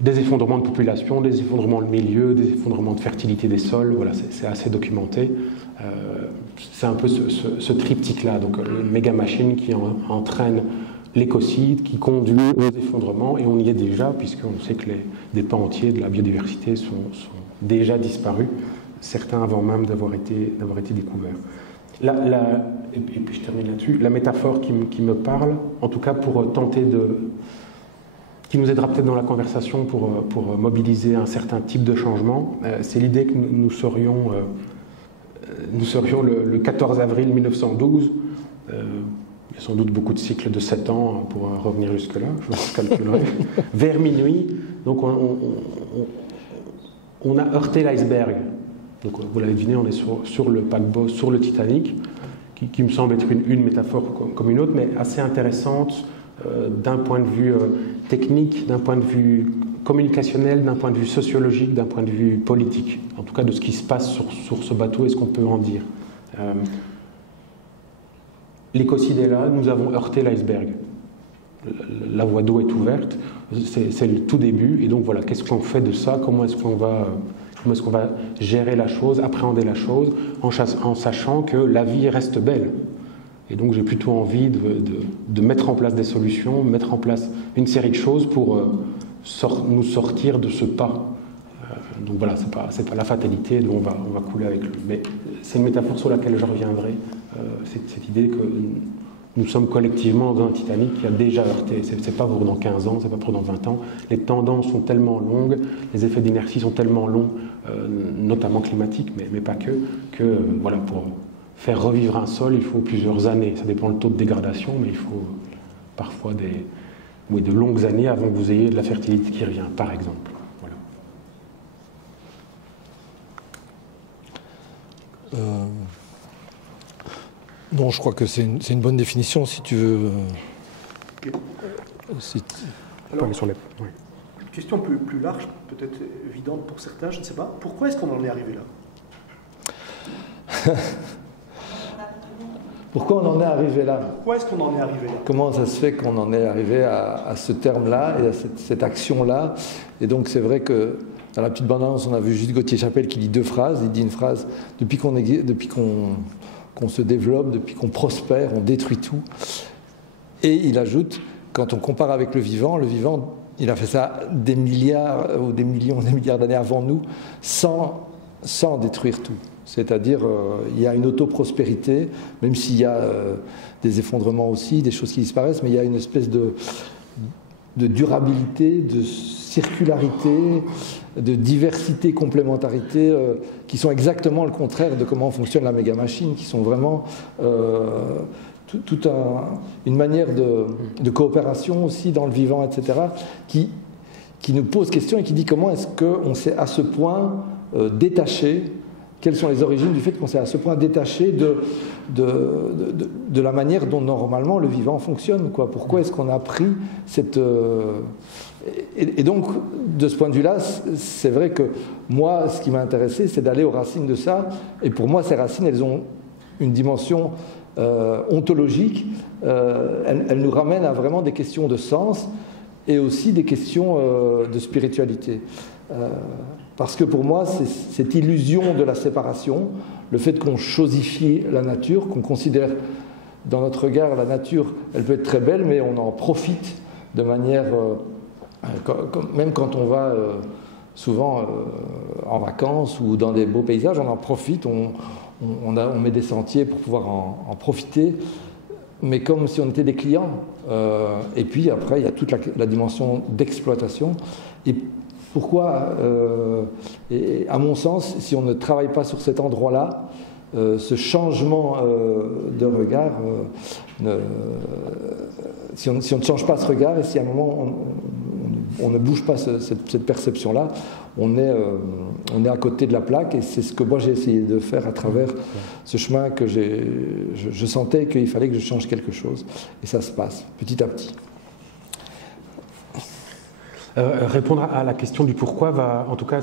des effondrements de population, des effondrements de milieu, des effondrements de fertilité des sols, voilà, c'est assez documenté. C'est un peu ce triptyque-là, donc une méga-machine qui entraîne l'écocide, qui conduit aux effondrements, et on y est déjà, puisqu'on sait que des pans entiers de la biodiversité sont déjà disparus, certains avant même d'avoir été découverts. Et puis je termine là-dessus, la métaphore qui me parle, en tout cas pour tenter qui nous aidera peut-être dans la conversation pour mobiliser un certain type de changement, c'est l'idée que nous serions le 14 avril 1912, il y a sans doute beaucoup de cycles de 7 ans pour revenir jusque-là, je calculerai, vers minuit, donc on a heurté l'iceberg. Donc vous l'avez deviné, on est sur le paquebot, sur le Titanic, qui me semble être une métaphore comme une autre, mais assez intéressante d'un point de vue technique, d'un point de vue communicationnel, d'un point de vue sociologique, d'un point de vue politique, en tout cas de ce qui se passe sur ce bateau et ce qu'on peut en dire. L'écocide est là, nous avons heurté l'iceberg. La voie d'eau est ouverte, c'est le tout début, et donc voilà, qu'est-ce qu'on fait de ça, comment est-ce qu'on va gérer la chose, appréhender la chose, en sachant que la vie reste belle. Et donc j'ai plutôt envie de mettre en place des solutions, mettre en place une série de choses pour nous sortir de ce pas. Donc voilà, c'est pas la fatalité dont on va couler avec lui. Mais c'est une métaphore sur laquelle je reviendrai, cette idée que nous sommes collectivement dans un Titanic qui a déjà heurté. C'est pas pour dans 15 ans, c'est pas pour dans 20 ans. Les tendances sont tellement longues, les effets d'inertie sont tellement longs, notamment climatiques, mais pas que voilà, pour faire revivre un sol, il faut plusieurs années. Ça dépend du taux de dégradation, mais il faut parfois de longues années avant que vous ayez de la fertilité qui revient, par exemple. Voilà. Non, je crois que c'est une bonne définition, si tu veux. aussi. Alors, oui. Une question plus large, peut-être évidente pour certains, je ne sais pas. Pourquoi est-ce qu'on en est arrivé là? Pourquoi on en est arrivé là? Pourquoi est-ce qu'on en est arrivé là? Comment ça se fait qu'on en est arrivé à ce terme-là et à cette action-là? Et donc c'est vrai que dans la petite bande-annonce, on a vu juste Gauthier Chapelle qui dit deux phrases. Il dit une phrase, depuis qu'on se développe, depuis qu'on prospère, on détruit tout. Et il ajoute, quand on compare avec le vivant, il a fait ça des milliards ou des millions, des milliards d'années avant nous, sans détruire tout. C'est-à-dire, il y a une autoprospérité, même s'il y a des effondrements aussi, des choses qui disparaissent, mais il y a une espèce de durabilité, de circularité, de diversité, complémentarité, qui sont exactement le contraire de comment fonctionne la méga-machine, qui sont vraiment une manière de coopération aussi dans le vivant, etc., qui nous pose question et qui dit comment est-ce qu'on s'est à ce point détaché. Quelles sont les origines du fait qu'on s'est à ce point détaché de la manière dont normalement le vivant fonctionne, quoi. Pourquoi est-ce qu'on a pris cette... Et donc, de ce point de vue-là, c'est vrai que moi, ce qui m'a intéressé, c'est d'aller aux racines de ça. Et pour moi, ces racines, elles ont une dimension ontologique. Elles nous ramènent à vraiment des questions de sens et aussi des questions de spiritualité. Parce que pour moi, c'est cette illusion de la séparation, le fait qu'on chosifie la nature, qu'on considère dans notre regard la nature, elle peut être très belle, mais on en profite de manière, même quand on va souvent en vacances ou dans des beaux paysages, on en profite, on met des sentiers pour pouvoir en profiter, mais comme si on était des clients. Et puis après, il y a toute la dimension d'exploitation. Et pourquoi, et à mon sens, si on ne travaille pas sur cet endroit-là, ce changement de regard, si on ne change pas ce regard, et si à un moment on ne bouge pas cette perception-là, on est à côté de la plaque, et c'est ce que moi j'ai essayé de faire à travers ce chemin que je sentais qu'il fallait que je change quelque chose, et ça se passe petit à petit. Répondre à la question du pourquoi en tout cas,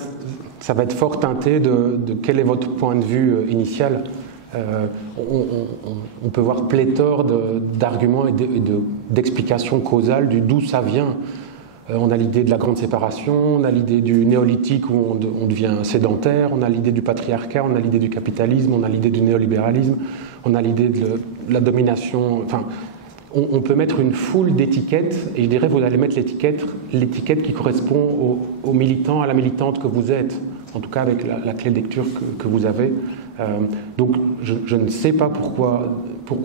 ça va être fort teinté de quel est votre point de vue initial. On peut voir pléthore d'arguments et d'explications causales d'où ça vient. On a l'idée de la grande séparation, on a l'idée du néolithique où on devient sédentaire, on a l'idée du patriarcat, on a l'idée du capitalisme, on a l'idée du néolibéralisme, on a l'idée de la domination. Enfin, on peut mettre une foule d'étiquettes, et je dirais vous allez mettre l'étiquette qui correspond au militant, à la militante que vous êtes, en tout cas avec la clé de lecture que vous avez. Donc je ne sais pas pourquoi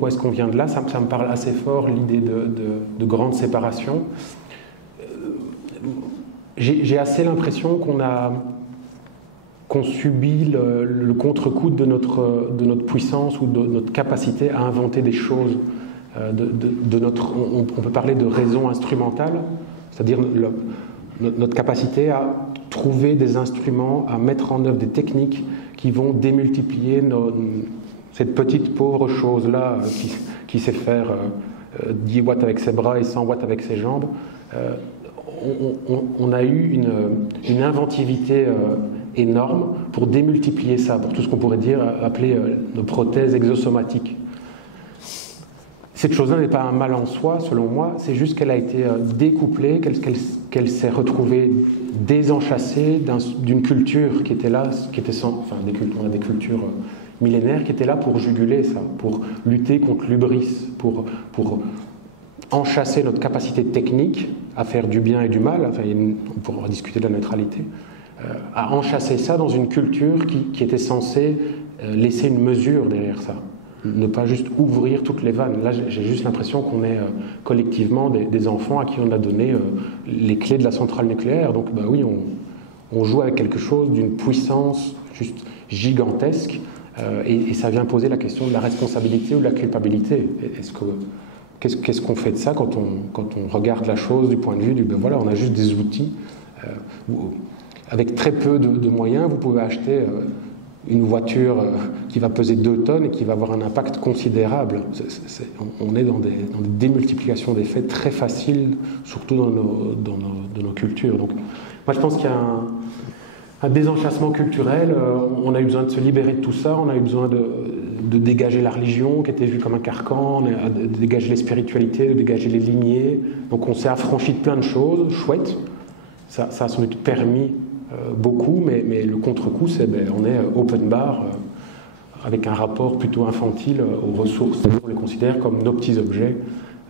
est-ce qu'on vient de là, ça me parle assez fort l'idée de grande séparation. J'ai assez l'impression qu'on subit le contre-coup de notre puissance ou de notre capacité à inventer des choses. On peut parler de raison instrumentale, c'est-à-dire notre capacité à trouver des instruments, à mettre en œuvre des techniques qui vont démultiplier cette petite pauvre chose-là qui sait faire 10 watts avec ses bras et 100 watts avec ses jambes. On a eu une inventivité énorme pour démultiplier ça, pour tout ce qu'on pourrait appeler nos prothèses exosomatiques. Cette chose-là n'est pas un mal en soi, selon moi, c'est juste qu'elle a été découplée, qu'elle s'est retrouvée désenchâssée d'une culture qui était là, on a des cultures millénaires qui étaient là pour juguler ça, pour lutter contre l'hubris, pour enchasser notre capacité technique à faire du bien et du mal, enfin, on pourra discuter de la neutralité, à enchasser ça dans une culture qui était censée laisser une mesure derrière ça. Ne pas juste ouvrir toutes les vannes. Là, j'ai juste l'impression qu'on est collectivement des enfants à qui on a donné les clés de la centrale nucléaire. Donc, bah oui, on joue avec quelque chose d'une puissance juste gigantesque, et ça vient poser la question de la responsabilité ou de la culpabilité. Qu'est-ce qu'on fait de ça quand on regarde la chose du point de vue ben voilà, on a juste des outils. Avec très peu de moyens, vous pouvez acheter une voiture qui va peser 2 tonnes et qui va avoir un impact considérable. On est dans des démultiplications d'effets très faciles, surtout dans nos cultures. Donc, moi, je pense qu'il y a un désenchâssement culturel. On a eu besoin de se libérer de tout ça. On a eu besoin de dégager la religion, qui était vue comme un carcan, de dégager les spiritualités, de dégager les lignées. Donc, on s'est affranchi de plein de choses chouettes. Ça a sans doute permis beaucoup, mais le contre-coup, c'est on est open bar avec un rapport plutôt infantile aux ressources. On les considère comme nos petits objets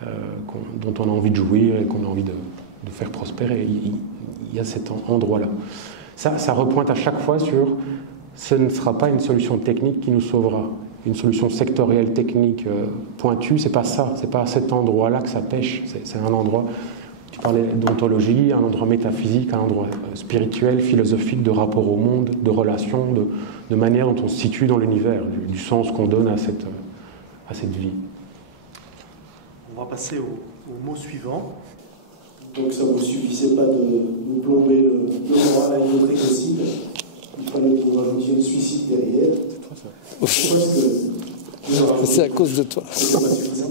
dont on a envie de jouir et qu'on a envie de faire prospérer. Il y a cet endroit-là. Ça repointe à chaque fois sur ce ne sera pas une solution technique qui nous sauvera. Une solution sectorielle technique pointue, c'est pas ça. C'est pas à cet endroit-là que ça pêche. C'est un endroit. Tu parlais d'ontologie, un endroit métaphysique, un endroit spirituel, philosophique, de rapport au monde, de relations, de manière dont on se situe dans l'univers, du sens qu'on donne à cette vie. On va passer au mot suivant. Donc ça ne vous suffisait pas de nous plomber le moral à une autre écocide, il fallait que vous rajoutiez le suicide derrière. C'est à cause de toi. C'est pas suffisant.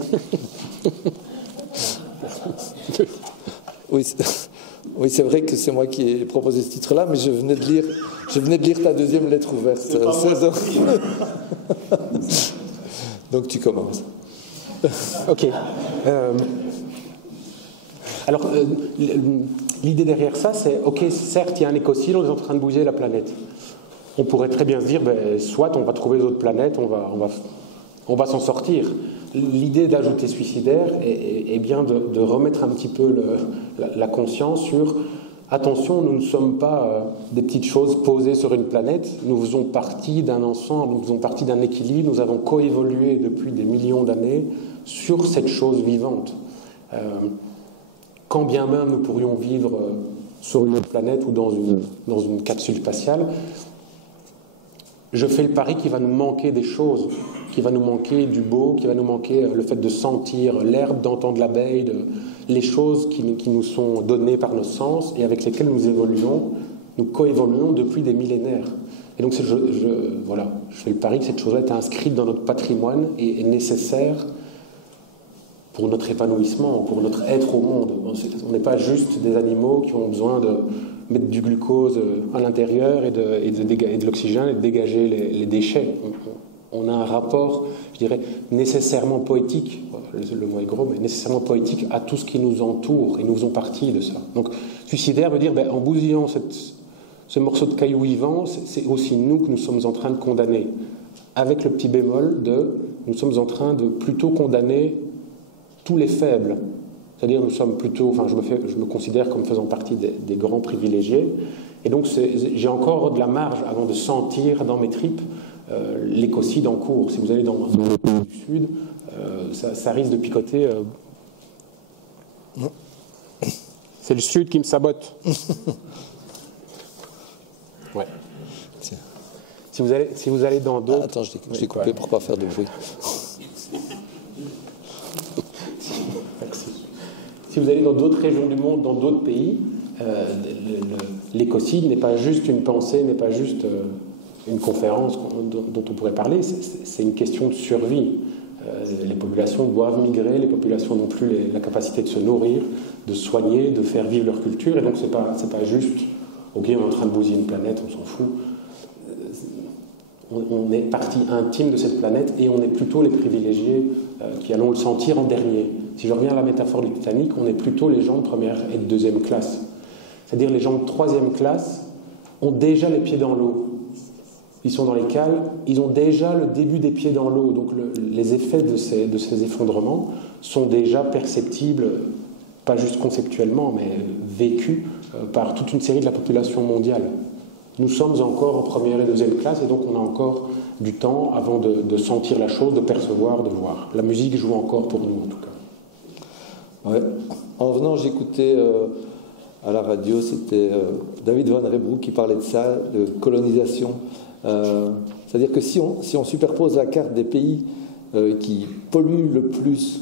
Oui, c'est vrai que c'est moi qui ai proposé ce titre-là, mais je venais de lire ta deuxième lettre ouverte. 16 ans. Donc tu commences. Ok. Alors, l'idée derrière ça, c'est, ok, certes, il y a un écocide, on est en train de bouger la planète. On pourrait très bien se dire, soit on va trouver d'autres planètes, on va s'en sortir. L'idée d'ajouter suicidaire est bien de remettre un petit peu la conscience sur attention, nous ne sommes pas des petites choses posées sur une planète, nous faisons partie d'un ensemble, nous faisons partie d'un équilibre, nous avons coévolué depuis des millions d'années sur cette chose vivante. Quand bien même nous pourrions vivre sur une autre planète ou dans une capsule spatiale, je fais le pari qu'il va nous manquer des choses, qu'il va nous manquer du beau, qu'il va nous manquer le fait de sentir l'herbe, d'entendre l'abeille, les choses qui nous sont données par nos sens et avec lesquelles nous coévoluons depuis des millénaires. Et donc voilà, je fais le pari que cette chose-là est inscrite dans notre patrimoine et est nécessaire pour notre épanouissement, pour notre être au monde. On n'est pas juste des animaux qui ont besoin de mettre du glucose à l'intérieur et de l'oxygène et de dégager les déchets. On a un rapport, je dirais, nécessairement poétique, le mot est gros, mais nécessairement poétique à tout ce qui nous entoure, et nous faisons partie de ça. Donc, suicidaire veut dire, en bousillant ce morceau de caillou vivant, c'est aussi nous que nous sommes en train de condamner. Avec le petit bémol nous sommes en train de plutôt condamner tous les faibles. C'est-à-dire, nous sommes plutôt, je me considère comme faisant partie des grands privilégiés, et donc j'ai encore de la marge avant de sentir dans mes tripes l'écocide en cours. Si vous allez dans le pays du Sud, ça risque de picoter. C'est le Sud qui me sabote. Ouais. Si vous allez dans d'autres... Attends, je l'ai coupé pour ne pas faire de bruit. Si vous allez dans d'autres régions du monde, dans d'autres pays, l'écocide n'est pas juste une pensée, n'est pas juste une conférence dont on pourrait parler, c'est une question de survie. Les populations doivent migrer, les populations n'ont plus la capacité de se nourrir, de soigner, de faire vivre leur culture, et donc c'est pas juste, ok, on est en train de bousiller une planète, on s'en fout. On est partie intime de cette planète et on est plutôt les privilégiés qui allons le sentir en dernier. Si je reviens à la métaphore du Titanic, on est plutôt les gens de première et de deuxième classe. C'est-à-dire les gens de troisième classe ont déjà les pieds dans l'eau. Ils sont dans les cales, ils ont déjà le début des pieds dans l'eau. Donc les effets de ces effondrements sont déjà perceptibles, pas juste conceptuellement, mais vécus par toute une série de la population mondiale. Nous sommes encore en première et deuxième classe et donc on a encore du temps avant de sentir la chose, de percevoir, de voir. La musique joue encore pour nous en tout cas. Ouais. En venant, j'écoutais à la radio, c'était David Van Rebroek qui parlait de ça, de colonisation. C'est-à-dire que si on superpose la carte des pays qui polluent le plus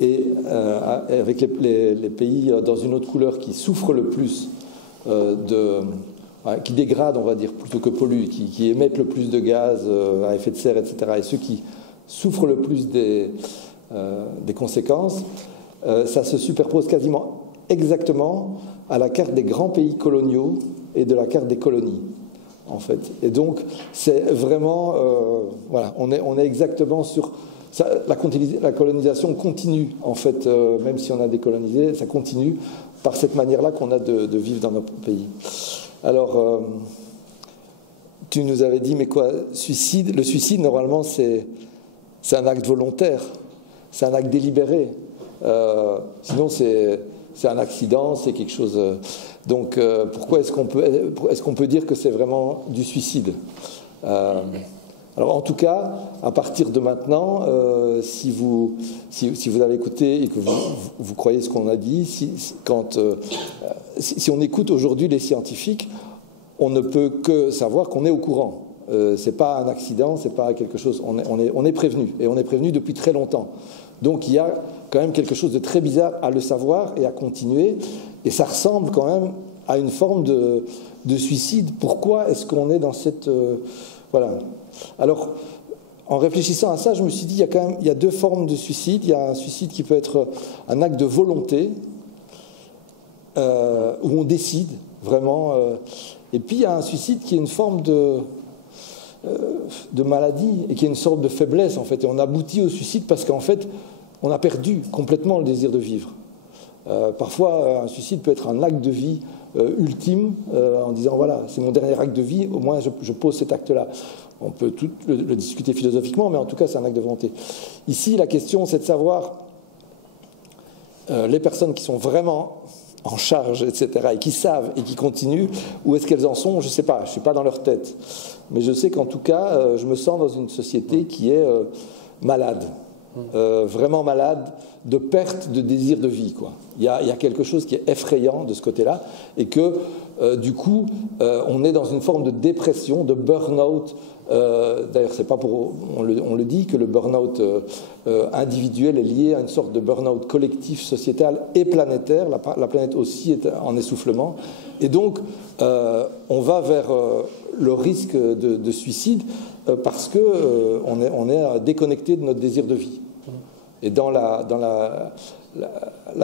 et avec les pays dans une autre couleur qui souffrent le plus qui dégradent, on va dire, plutôt que polluent, qui émettent le plus de gaz à effet de serre, etc., et ceux qui souffrent le plus des conséquences, ça se superpose quasiment exactement à la carte des grands pays coloniaux et de la carte des colonies, en fait. Et donc, c'est vraiment... voilà, on est exactement sur... Ça, la colonisation continue, en fait, même si on a décolonisé, ça continue par cette manière-là qu'on a de vivre dans notre pays. Alors, tu nous avais dit, mais quoi, suicide? Le suicide, normalement, c'est un acte volontaire, c'est un acte délibéré. Sinon, c'est un accident, c'est quelque chose... donc, pourquoi est-ce qu'on peut dire que c'est vraiment du suicide? Alors, en tout cas, à partir de maintenant, si vous avez écouté et que vous croyez ce qu'on a dit, si on écoute aujourd'hui les scientifiques, on ne peut que savoir qu'on est au courant. C'est pas un accident, c'est pas quelque chose. On est prévenu, et on est prévenu depuis très longtemps. Donc, il y a quand même quelque chose de très bizarre à le savoir et à continuer, et ça ressemble quand même à une forme de suicide. Pourquoi est-ce qu'on est dans cette... voilà. Alors, en réfléchissant à ça, je me suis dit, il y a deux formes de suicide. Il y a un suicide qui peut être un acte de volonté, où on décide vraiment. Et puis, il y a un suicide qui est une forme de maladie et qui est une sorte de faiblesse, en fait. Et on aboutit au suicide parce qu'en fait, on a perdu complètement le désir de vivre. Parfois, un suicide peut être un acte de vie ultime, en disant, voilà, c'est mon dernier acte de vie, au moins je pose cet acte-là. On peut tout le discuter philosophiquement, mais en tout cas, c'est un acte de volonté. Ici, la question, c'est de savoir les personnes qui sont vraiment en charge, etc., et qui savent et qui continuent, où est-ce qu'elles en sont, je ne sais pas, je ne suis pas dans leur tête. Mais je sais qu'en tout cas, je me sens dans une société qui est malade, vraiment malade, de perte de désir de vie, quoi. Il y a quelque chose qui est effrayant de ce côté-là, et que, du coup, on est dans une forme de dépression, de burn-out. D'ailleurs, c'est pas pour... On le dit que le burn-out individuel est lié à une sorte de burn-out collectif, sociétal et planétaire. La planète aussi est en essoufflement. Et donc, on va vers le risque de suicide parce qu'on est déconnecté de notre désir de vie. Et dans la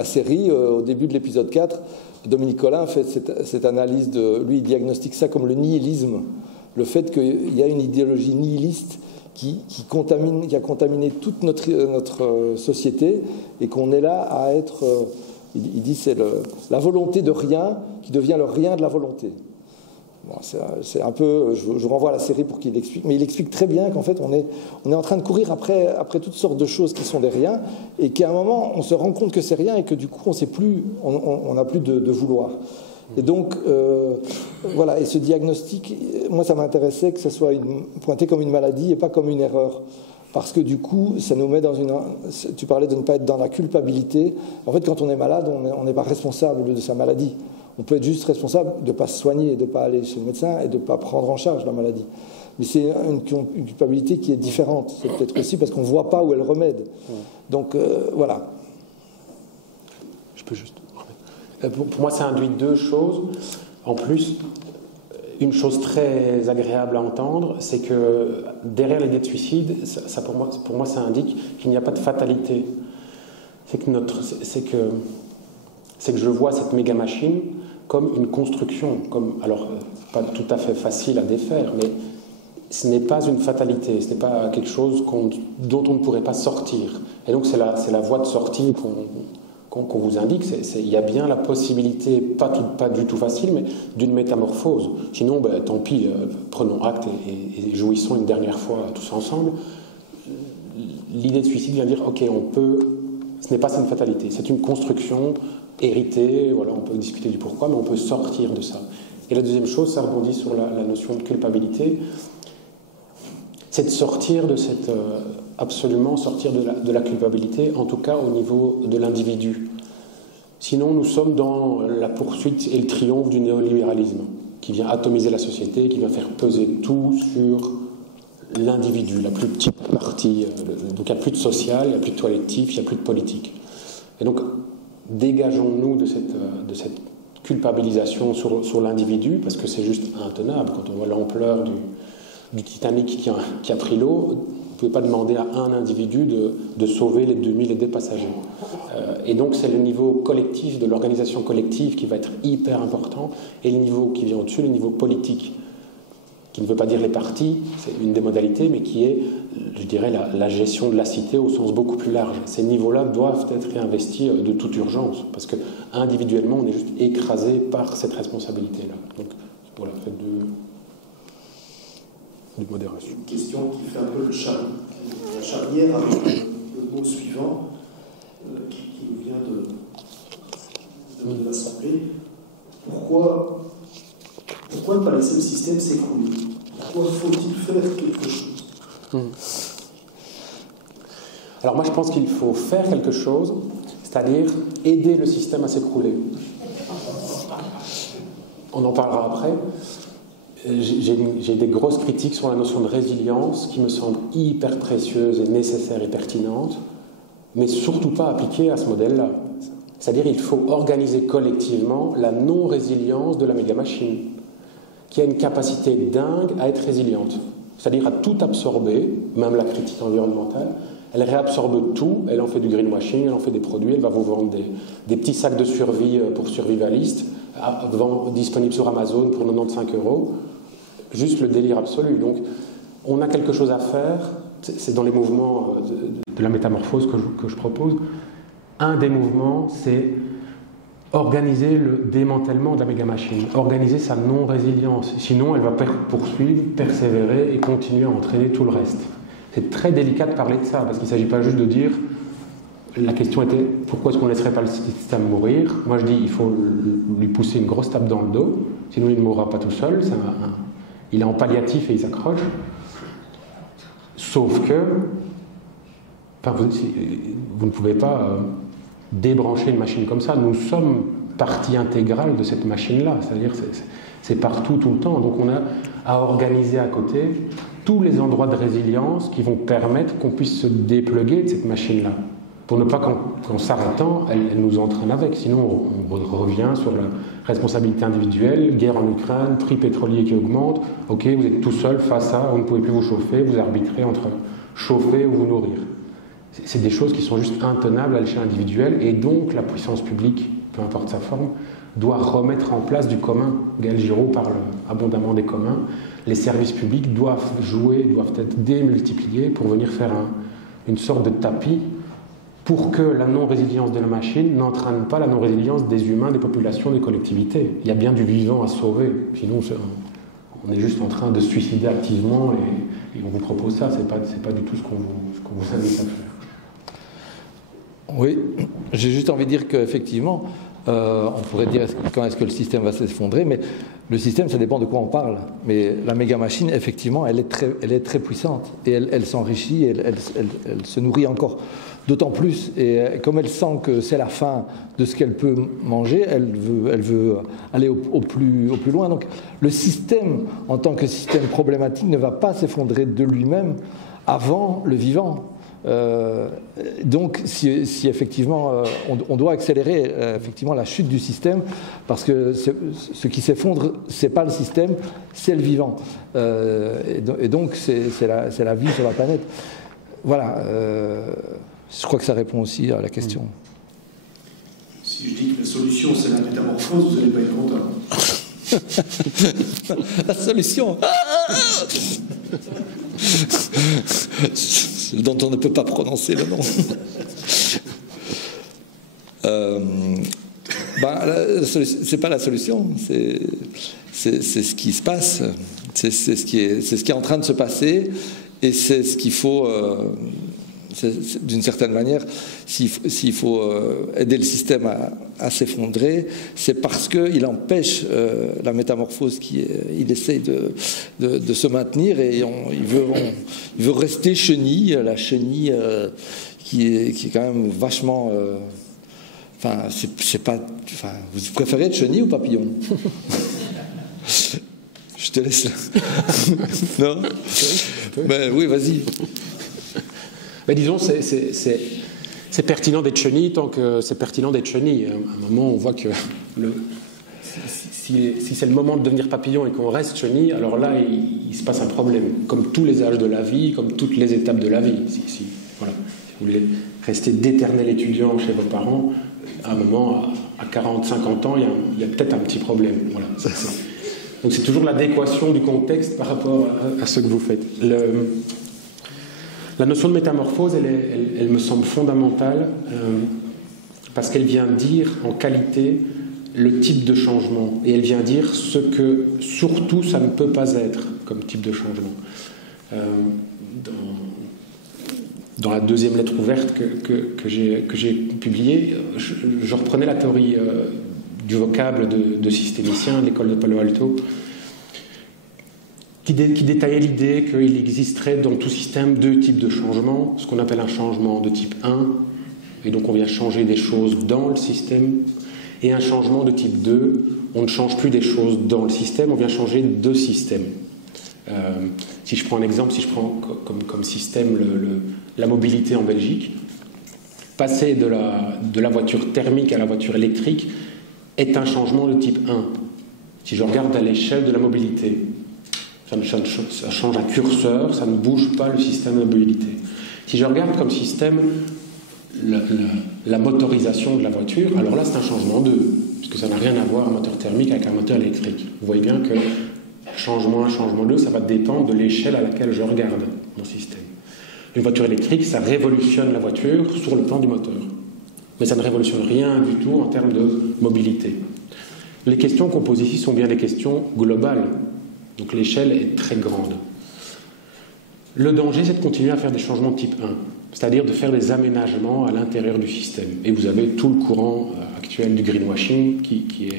série, au début de l'épisode 4, Dominique Collin fait cette analyse lui, il diagnostique ça comme le nihilisme. Le fait qu'il y a une idéologie nihiliste qui a contaminé toute notre société et qu'on est là à être... il dit c'est la volonté de rien qui devient le rien de la volonté. Bon, c'est un peu... Je renvoie à la série pour qu'il explique, mais il explique très bien qu'en fait, on est en train de courir après toutes sortes de choses qui sont des riens et qu'à un moment, on se rend compte que c'est rien et que du coup, on n'a plus de vouloir. Et donc, voilà, et ce diagnostic, moi ça m'intéressait que ça soit pointé comme une maladie et pas comme une erreur. Parce que du coup, ça nous met dans une... Tu parlais de ne pas être dans la culpabilité. En fait, quand on est malade, on n'est pas responsable de sa maladie. On peut être juste responsable de ne pas se soigner, de ne pas aller chez le médecin et de ne pas prendre en charge la maladie. Mais c'est une culpabilité qui est différente. C'est peut-être aussi parce qu'on ne voit pas où elle remède. Donc, voilà. Je peux juste... Pour moi, ça induit deux choses. En plus, une chose très agréable à entendre, c'est que derrière l'idée de suicide, ça pour moi, ça indique qu'il n'y a pas de fatalité. C'est que je vois cette méga machine comme une construction, alors pas tout à fait facile à défaire, mais ce n'est pas une fatalité, ce n'est pas quelque chose dont on ne pourrait pas sortir. Et donc c'est la voie de sortie qu'on vous indique. Il y a bien la possibilité, pas du tout facile, mais d'une métamorphose. Sinon, tant pis, prenons acte et jouissons une dernière fois tous ensemble. L'idée de suicide vient dire, ok, ce n'est pas une fatalité, c'est une construction héritée, voilà, on peut discuter du pourquoi, mais on peut sortir de ça. Et la deuxième chose, ça rebondit sur la notion de culpabilité, c'est de sortir de cette... absolument sortir de la culpabilité, en tout cas au niveau de l'individu. Sinon, nous sommes dans la poursuite et le triomphe du néolibéralisme, qui vient atomiser la société, qui vient faire peser tout sur l'individu, la plus petite partie. Donc il n'y a plus de social, il n'y a plus de collectif, il n'y a plus de politique. Et donc, dégageons-nous de cette culpabilisation sur l'individu, parce que c'est juste intenable. Quand on voit l'ampleur du Titanic qui a pris l'eau, vous ne pouvez pas demander à un individu de sauver les 2000 et des passagers. Et donc c'est le niveau collectif, de l'organisation collective qui va être hyper important, et le niveau qui vient au-dessus, le niveau politique, qui ne veut pas dire les partis, c'est une des modalités, mais qui est, je dirais, la gestion de la cité au sens beaucoup plus large. Ces niveaux-là doivent être réinvestis de toute urgence, parce que individuellement, on est juste écrasé par cette responsabilité-là. Donc, voilà, faites de modération. Une question qui fait un peu la charnière avec le mot suivant, qui nous vient de l'Assemblée. Pourquoi ne pas laisser le système s'écrouler? Pourquoi faut-il faire quelque chose? Alors moi je pense qu'il faut faire quelque chose, c'est-à-dire aider le système à s'écrouler. On en parlera après. J'ai des grosses critiques sur la notion de résilience qui me semble hyper précieuse et nécessaire et pertinente, mais surtout pas appliquée à ce modèle-là. C'est-à-dire qu'il faut organiser collectivement la non-résilience de la méga-machine, qui a une capacité dingue à être résiliente, c'est-à-dire à tout absorber, même la critique environnementale. Elle réabsorbe tout, elle en fait du greenwashing, elle en fait des produits, elle va vous vendre des petits sacs de survie pour survivalistes, disponibles sur Amazon pour 95 €. Juste le délire absolu. Donc, on a quelque chose à faire, c'est dans les mouvements de la métamorphose que je propose. Un des mouvements, c'est organiser le démantèlement de la méga-machine, organiser sa non-résilience. Sinon, elle va poursuivre, persévérer et continuer à entraîner tout le reste. C'est très délicat de parler de ça, parce qu'il ne s'agit pas juste de dire... La question était, pourquoi est-ce qu'on ne laisserait pas le système mourir? Moi, je dis, il faut lui pousser une grosse tape dans le dos, sinon il ne mourra pas tout seul. Il est en palliatif et il s'accroche. Sauf que... vous ne pouvez pas... débrancher une machine comme ça. Nous sommes partie intégrale de cette machine-là, c'est-à-dire c'est partout, tout le temps. Donc on a à organiser à côté tous les endroits de résilience qui vont permettre qu'on puisse se dépluguer de cette machine-là, pour ne pas qu'en s'arrêtant, elle nous entraîne avec. Sinon on revient sur la responsabilité individuelle, guerre en Ukraine, prix pétrolier qui augmente. Ok, vous êtes tout seul face à, vous ne pouvez plus vous chauffer, vous arbitrez entre chauffer ou vous nourrir. C'est des choses qui sont juste intenables à l'échelle individuelle, et donc la puissance publique, peu importe sa forme, doit remettre en place du commun. Gaël Giraud parle abondamment des communs. Les services publics doivent être démultipliés pour venir faire une sorte de tapis pour que la non-résilience de la machine n'entraîne pas la non-résilience des humains, des populations, des collectivités. Il y a bien du vivant à sauver, sinon on est juste en train de se suicider activement et on vous propose ça, c'est pas du tout ce qu'on vous invite à faire. Oui, j'ai juste envie de dire qu'effectivement, on pourrait dire quand est-ce que le système va s'effondrer, mais le système, ça dépend de quoi on parle. Mais la méga-machine, effectivement, elle est très puissante, et elle s'enrichit, elle se nourrit encore d'autant plus. Et comme elle sent que c'est la fin de ce qu'elle peut manger, elle veut aller au plus loin. Donc le système, en tant que système problématique, ne va pas s'effondrer de lui-même avant le vivant. Donc, si effectivement on doit accélérer effectivement la chute du système, parce que ce qui s'effondre, c'est pas le système, c'est le vivant, et donc c'est la vie sur la planète. Voilà, je crois que ça répond aussi à la question. Si je dis que la solution c'est la métamorphose, vous n'allez pas être content. La solution dont on ne peut pas prononcer le nom. C'est pas la solution, c'est ce qui se passe, c'est ce qui est en train de se passer, et c'est ce qu'il faut, d'une certaine manière, s'il faut aider le système à s'effondrer, c'est parce qu'il empêche la métamorphose il essaye de se maintenir, et il veut rester chenille, la chenille qui est quand même vachement... c'est pas... vous préférez être chenille ou papillon? Je te laisse là. Non? Ben oui, vas-y. Mais disons, c'est pertinent d'être chenille tant que c'est pertinent d'être chenille. À un moment, on voit que si c'est le moment de devenir papillon et qu'on reste chenille, alors là, il se passe un problème. Comme tous les âges de la vie, comme toutes les étapes de la vie. Voilà. Si vous voulez rester d'éternel étudiant chez vos parents, à un moment, à 40, 50 ans, il y a peut-être un petit problème. Voilà. Donc c'est toujours l'adéquation du contexte par rapport à ce que vous faites. La notion de métamorphose, elle me semble fondamentale parce qu'elle vient dire en qualité le type de changement et elle vient dire ce que surtout ça ne peut pas être comme type de changement. Dans la deuxième lettre ouverte que j'ai publiée, je reprenais la théorie du vocable de systémicien de l'école de Palo Alto, qui détaillait l'idée qu'il existerait dans tout système deux types de changements, ce qu'on appelle un changement de type 1, et donc on vient changer des choses dans le système, et un changement de type 2, on ne change plus des choses dans le système, on vient changer de système. Si je prends un exemple, si je prends comme système la mobilité en Belgique, passer de la voiture thermique à la voiture électrique est un changement de type 1. Si je regarde à l'échelle de la mobilité, ça change un curseur, ça ne bouge pas le système de mobilité. Si je regarde comme système la motorisation de la voiture, alors là c'est un changement 2, puisque ça n'a rien à voir un moteur thermique avec un moteur électrique. Vous voyez bien que changement 1, changement 2, ça va dépendre de l'échelle à laquelle je regarde mon système. Une voiture électrique, ça révolutionne la voiture sur le plan du moteur. Mais ça ne révolutionne rien du tout en termes de mobilité. Les questions qu'on pose ici sont bien des questions globales. Donc l'échelle est très grande. Le danger, c'est de continuer à faire des changements de type 1, c'est-à-dire de faire des aménagements à l'intérieur du système. Et vous avez tout le courant actuel du greenwashing, qui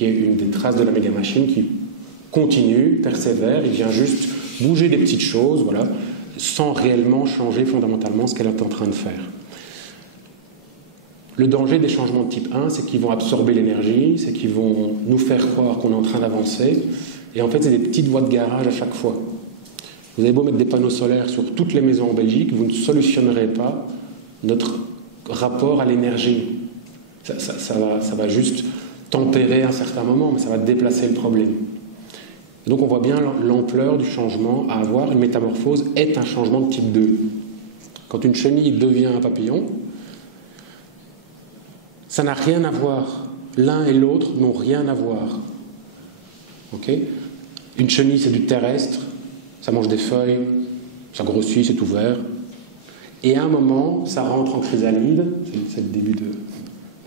est une des traces de la méga-machine, qui continue, persévère, il vient juste bouger des petites choses, voilà, sans réellement changer fondamentalement ce qu'elle est en train de faire. Le danger des changements de type 1, c'est qu'ils vont absorber l'énergie, c'est qu'ils vont nous faire croire qu'on est en train d'avancer, et en fait, c'est des petites voies de garage à chaque fois. Vous avez beau mettre des panneaux solaires sur toutes les maisons en Belgique, vous ne solutionnerez pas notre rapport à l'énergie. Ça va juste tempérer un certain moment, mais ça va déplacer le problème. Et donc on voit bien l'ampleur du changement à avoir. Une métamorphose est un changement de type 2. Quand une chenille devient un papillon, ça n'a rien à voir. L'un et l'autre n'ont rien à voir. Okay ? Une chenille, c'est du terrestre, ça mange des feuilles, ça grossit, c'est ouvert. Et à un moment, ça rentre en chrysalide, c'est le début de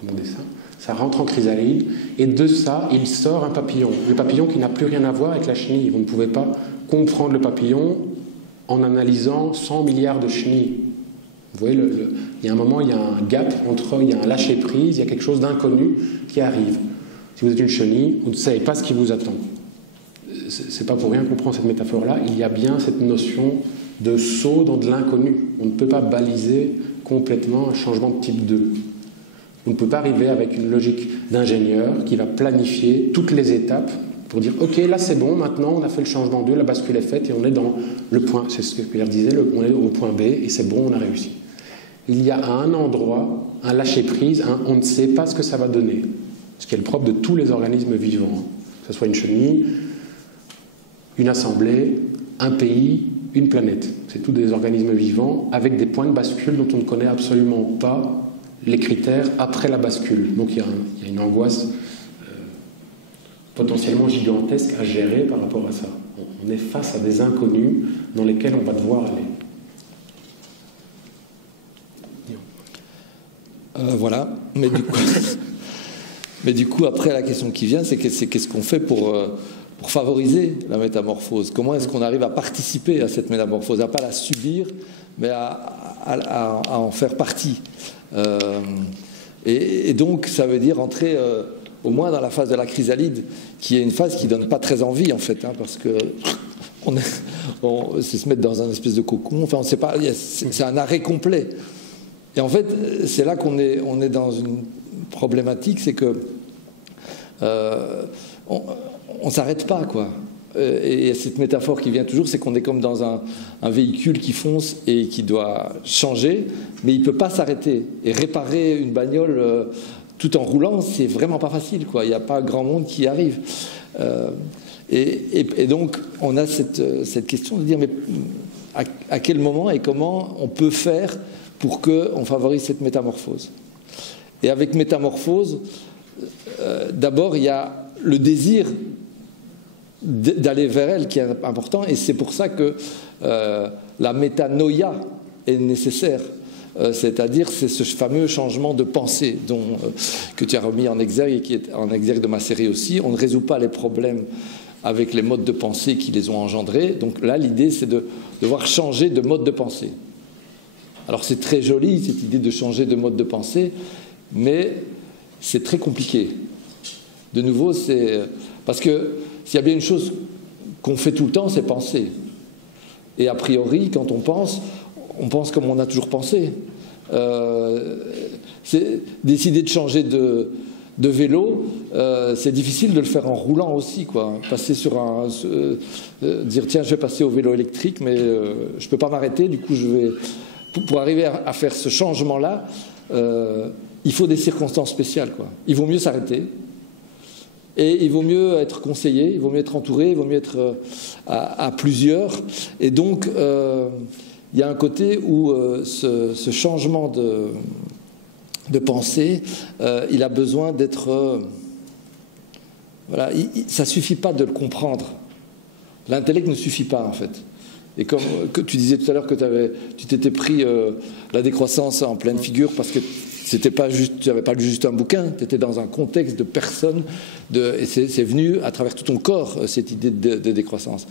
mon dessin, ça rentre en chrysalide, et de ça, il sort un papillon. Le papillon qui n'a plus rien à voir avec la chenille. Vous ne pouvez pas comprendre le papillon en analysant 100 milliards de chenilles. Vous voyez, il y a un moment, il y a un gap il y a un lâcher-prise, il y a quelque chose d'inconnu qui arrive. Si vous êtes une chenille, vous ne savez pas ce qui vous attend. C'est pas pour rien qu'on prend cette métaphore-là. Il y a bien cette notion de saut dans de l'inconnu. On ne peut pas baliser complètement un changement de type 2. On ne peut pas arriver avec une logique d'ingénieur qui va planifier toutes les étapes pour dire « Ok, là c'est bon, maintenant on a fait le changement 2, la bascule est faite et on est dans le point, c'est ce que Pierre disait, on est au point B et c'est bon, on a réussi. » Il y a à un endroit un lâcher-prise, on ne sait pas ce que ça va donner. Ce qui est le propre de tous les organismes vivants. Que ce soit une chenille, une assemblée, un pays, une planète. C'est tous des organismes vivants avec des points de bascule dont on ne connaît absolument pas les critères après la bascule. Donc il y a une angoisse potentiellement gigantesque à gérer par rapport à ça. On est face à des inconnus dans lesquels on va devoir aller. Voilà, mais du coup, après la question qui vient, c'est qu'est-ce qu'on fait pour favoriser la métamorphose? Comment est-ce qu'on arrive à participer à cette métamorphose, à pas la subir, mais à en faire partie? Et donc, ça veut dire entrer au moins dans la phase de la chrysalide, qui est une phase qui donne pas très envie, en fait, parce que c'est se mettre dans un espèce de cocon. Enfin, on sait pas. C'est un arrêt complet. Et en fait, c'est là qu'on est dans une problématique, c'est que on s'arrête pas, quoi. Et cette métaphore qui vient toujours, c'est qu'on est comme dans un véhicule qui fonce et qui doit changer, mais il peut pas s'arrêter. Et réparer une bagnole tout en roulant, c'est vraiment pas facile, quoi. Il n'y a pas grand monde qui y arrive. Et donc, on a cette question de dire, mais à quel moment et comment on peut faire pour qu'on favorise cette métamorphose. Et avec métamorphose, d'abord, il y a le désir d'aller vers elle qui est important, et c'est pour ça que la métanoïa est nécessaire. C'est-à-dire, c'est ce fameux changement de pensée que tu as remis en exergue et qui est en exergue de ma série aussi. On ne résout pas les problèmes avec les modes de pensée qui les ont engendrés. Donc là, l'idée, c'est de devoir changer de mode de pensée. Alors c'est très joli, cette idée de changer de mode de pensée, mais c'est très compliqué. De nouveau, c'est... Parce que s'il y a bien une chose qu'on fait tout le temps, c'est penser. Et a priori, quand on pense comme on a toujours pensé. Décider de changer de vélo, c'est difficile de le faire en roulant aussi, quoi. Passer sur dire tiens, je vais passer au vélo électrique, mais je ne peux pas m'arrêter, du coup je vais... Pour arriver à faire ce changement-là, il faut des circonstances spéciales, quoi. Il vaut mieux s'arrêter, et il vaut mieux être conseillé, il vaut mieux être entouré, il vaut mieux être à plusieurs. Et donc, il y a un côté où ce changement de pensée, il a besoin d'être... voilà, ça ne suffit pas de le comprendre. L'intellect ne suffit pas, en fait. Et comme que tu disais tout à l'heure que tu t'étais pris la décroissance en pleine figure parce que c'était pas juste, tu n'avais pas lu juste un bouquin, tu étais dans un contexte de personnes, et c'est venu à travers tout ton corps, cette idée de décroissance.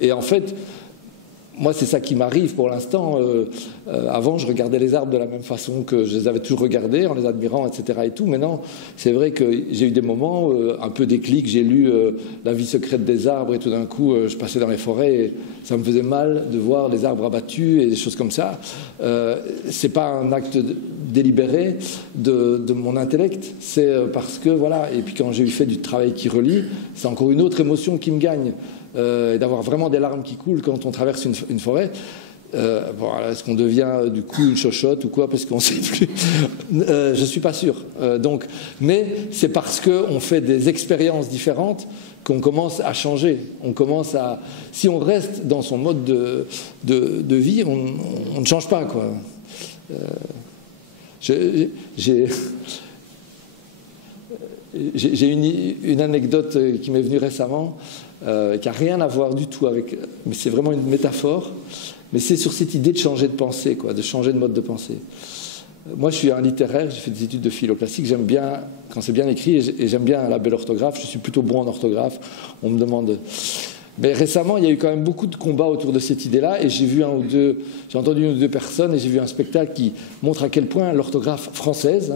Et en fait, moi, c'est ça qui m'arrive pour l'instant. Avant, je regardais les arbres de la même façon que je les avais toujours regardés, en les admirant, etc. et tout. Maintenant, c'est vrai que j'ai eu des moments, un peu déclic. J'ai lu La vie secrète des arbres et tout d'un coup, je passais dans les forêts et ça me faisait mal de voir les arbres abattus et des choses comme ça. C'est pas un acte délibéré de mon intellect. C'est parce que, voilà. Et puis quand j'ai fait du travail qui relie, c'est encore une autre émotion qui me gagne. Et d'avoir vraiment des larmes qui coulent quand on traverse une forêt. Est-ce qu'on devient du coup une chochotte ou quoi, parce qu'on ne sait plus. Je ne suis pas sûr. Mais c'est parce qu'on fait des expériences différentes qu'on commence à changer. Si on reste dans son mode de vie, on ne change pas, quoi. J'ai une anecdote qui m'est venue récemment, qui n'a rien à voir du tout avec... Mais c'est vraiment une métaphore. Mais c'est sur cette idée de changer de pensée, quoi, de changer de mode de pensée. Moi, je suis un littéraire, j'ai fait des études de philo classique, j'aime bien quand c'est bien écrit, et j'aime bien la belle orthographe, je suis plutôt bon en orthographe, on me demande... Mais récemment, il y a eu quand même beaucoup de combats autour de cette idée-là, et j'ai entendu une ou deux personnes, et j'ai vu un spectacle qui montre à quel point l'orthographe française,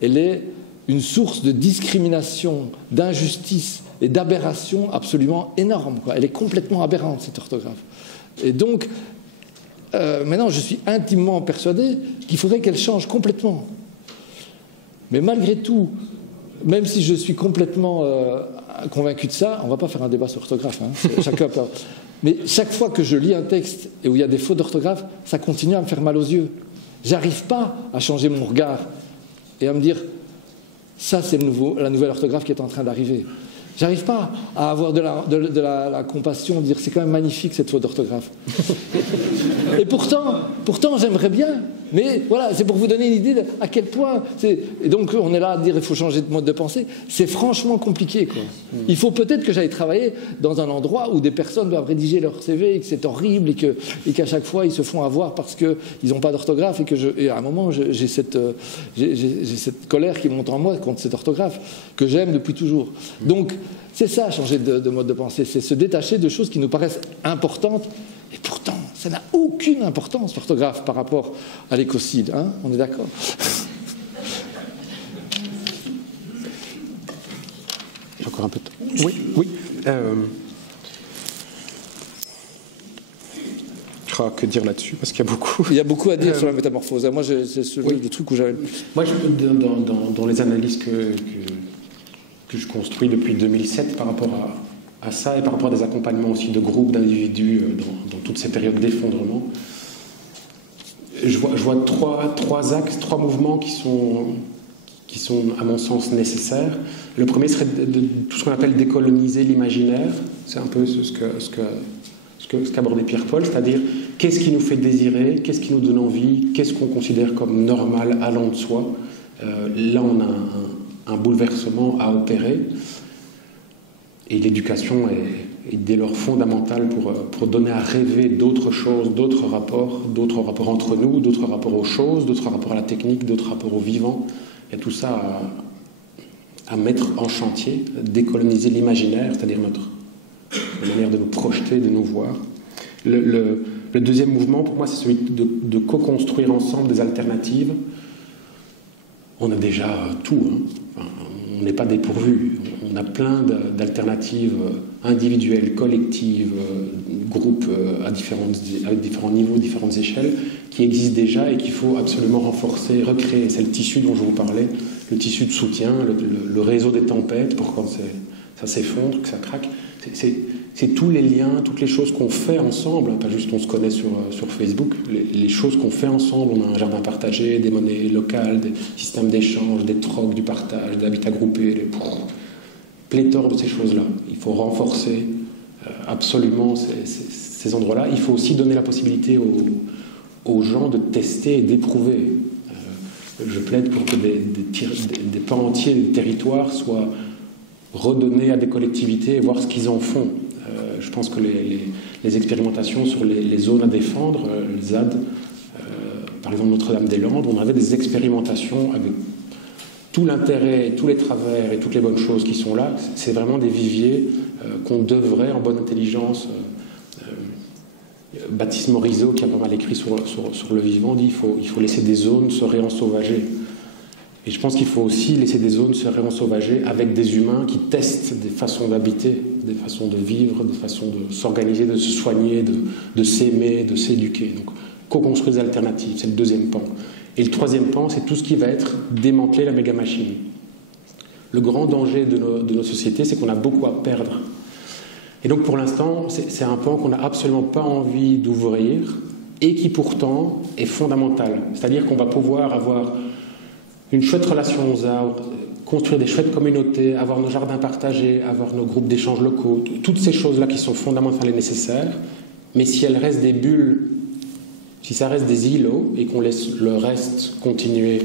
elle est une source de discrimination, d'injustice et d'aberration absolument énorme, quoi. Elle est complètement aberrante, cette orthographe. Et donc, maintenant, je suis intimement persuadé qu'il faudrait qu'elle change complètement. Mais malgré tout, même si je suis complètement convaincu de ça, on ne va pas faire un débat sur l'orthographe. Chacun peut... Mais chaque fois que je lis un texte et où il y a des fautes d'orthographe, ça continue à me faire mal aux yeux. J'arrive pas à changer mon regard et à me dire ça, c'est la nouvelle orthographe qui est en train d'arriver. J'arrive pas à avoir de la compassion, de dire c'est quand même magnifique cette faute d'orthographe. Et pourtant j'aimerais bien. Mais voilà, c'est pour vous donner une idée de à quel point... Et donc on est là à dire il faut changer de mode de pensée. C'est franchement compliqué, quoi. Il faut peut-être que j'aille travailler dans un endroit où des personnes doivent rédiger leur CV et que c'est horrible et qu'à chaque fois ils se font avoir parce qu'ils n'ont pas d'orthographe et à un moment j'ai cette colère qui monte en moi contre cette orthographe que j'aime depuis toujours. Donc c'est ça, changer de mode de pensée, c'est se détacher de choses qui nous paraissent importantes. Et pourtant, ça n'a aucune importance, l'orthographe, par rapport à l'écocide. Hein, on est d'accord? J'ai encore un peu de temps. Oui. Je crois que dire là-dessus, parce qu'il y a beaucoup... Il y a beaucoup à dire sur la métamorphose. Moi, c'est le truc où j'avais... Moi, dans les analyses que je construis depuis 2007 par rapport à ça et par rapport à des accompagnements aussi de groupes, d'individus dans toutes ces périodes d'effondrement, je vois trois axes, trois mouvements qui qui sont, à mon sens, nécessaires. Le premier serait de tout ce qu'on appelle décoloniser l'imaginaire. C'est un peu ce qu'abordait Pierre-Paul, c'est-à-dire qu'est-ce qui nous fait désirer, qu'est-ce qui nous donne envie, qu'est-ce qu'on considère comme normal, allant de soi. Là, on a un bouleversement à opérer. Et l'éducation est dès lors fondamentale pour donner à rêver d'autres choses, d'autres rapports entre nous, d'autres rapports aux choses, d'autres rapports à la technique, d'autres rapports au vivant. Il y a tout ça à mettre en chantier, décoloniser l'imaginaire, c'est-à-dire la manière de nous projeter, de nous voir. Le deuxième mouvement, pour moi, c'est celui de co-construire ensemble des alternatives. On a déjà tout, hein. Enfin, on n'est pas dépourvu. On a plein d'alternatives individuelles, collectives, groupes avec différents niveaux, différentes échelles, qui existent déjà et qu'il faut absolument renforcer, recréer. C'est le tissu dont je vous parlais, le tissu de soutien, le réseau des tempêtes pour quand ça s'effondre, que ça craque. C'est tous les liens, toutes les choses qu'on fait ensemble, pas juste on se connaît sur Facebook, les choses qu'on fait ensemble. On a un jardin partagé, des monnaies locales, des systèmes d'échange, des trocs, du partage, de l'habitat groupé, pléthore de ces choses-là. Il faut renforcer absolument ces endroits-là. Il faut aussi donner la possibilité aux gens de tester et d'éprouver. Je plaide pour que des pans entiers du territoire soient redonnés à des collectivités et voir ce qu'ils en font. Je pense que les expérimentations sur les zones à défendre, les ZAD, par exemple Notre-Dame-des-Landes, on avait des expérimentations avec tout l'intérêt, tous les travers et toutes les bonnes choses qui sont là. C'est vraiment des viviers qu'on devrait, en bonne intelligence, Baptiste Morisot, qui a pas mal écrit sur le vivant, dit qu'il faut laisser des zones se réensauvager. Et je pense qu'il faut aussi laisser des zones se réensauvager avec des humains qui testent des façons d'habiter, des façons de vivre, des façons de s'organiser, de se soigner, de s'aimer, de s'éduquer. Donc, co-construire des alternatives, c'est le deuxième pan. Et le troisième pan, c'est tout ce qui va être démanteler la méga-machine. Le grand danger de nos sociétés, c'est qu'on a beaucoup à perdre. Et donc, pour l'instant, c'est un pan qu'on n'a absolument pas envie d'ouvrir et qui, pourtant, est fondamental. C'est-à-dire qu'on va pouvoir avoir une chouette relation aux arbres, construire des chouettes communautés, avoir nos jardins partagés, avoir nos groupes d'échanges locaux, toutes ces choses-là qui sont fondamentales et nécessaires, mais si elles restent des bulles, si ça reste des îlots et qu'on laisse le reste continuer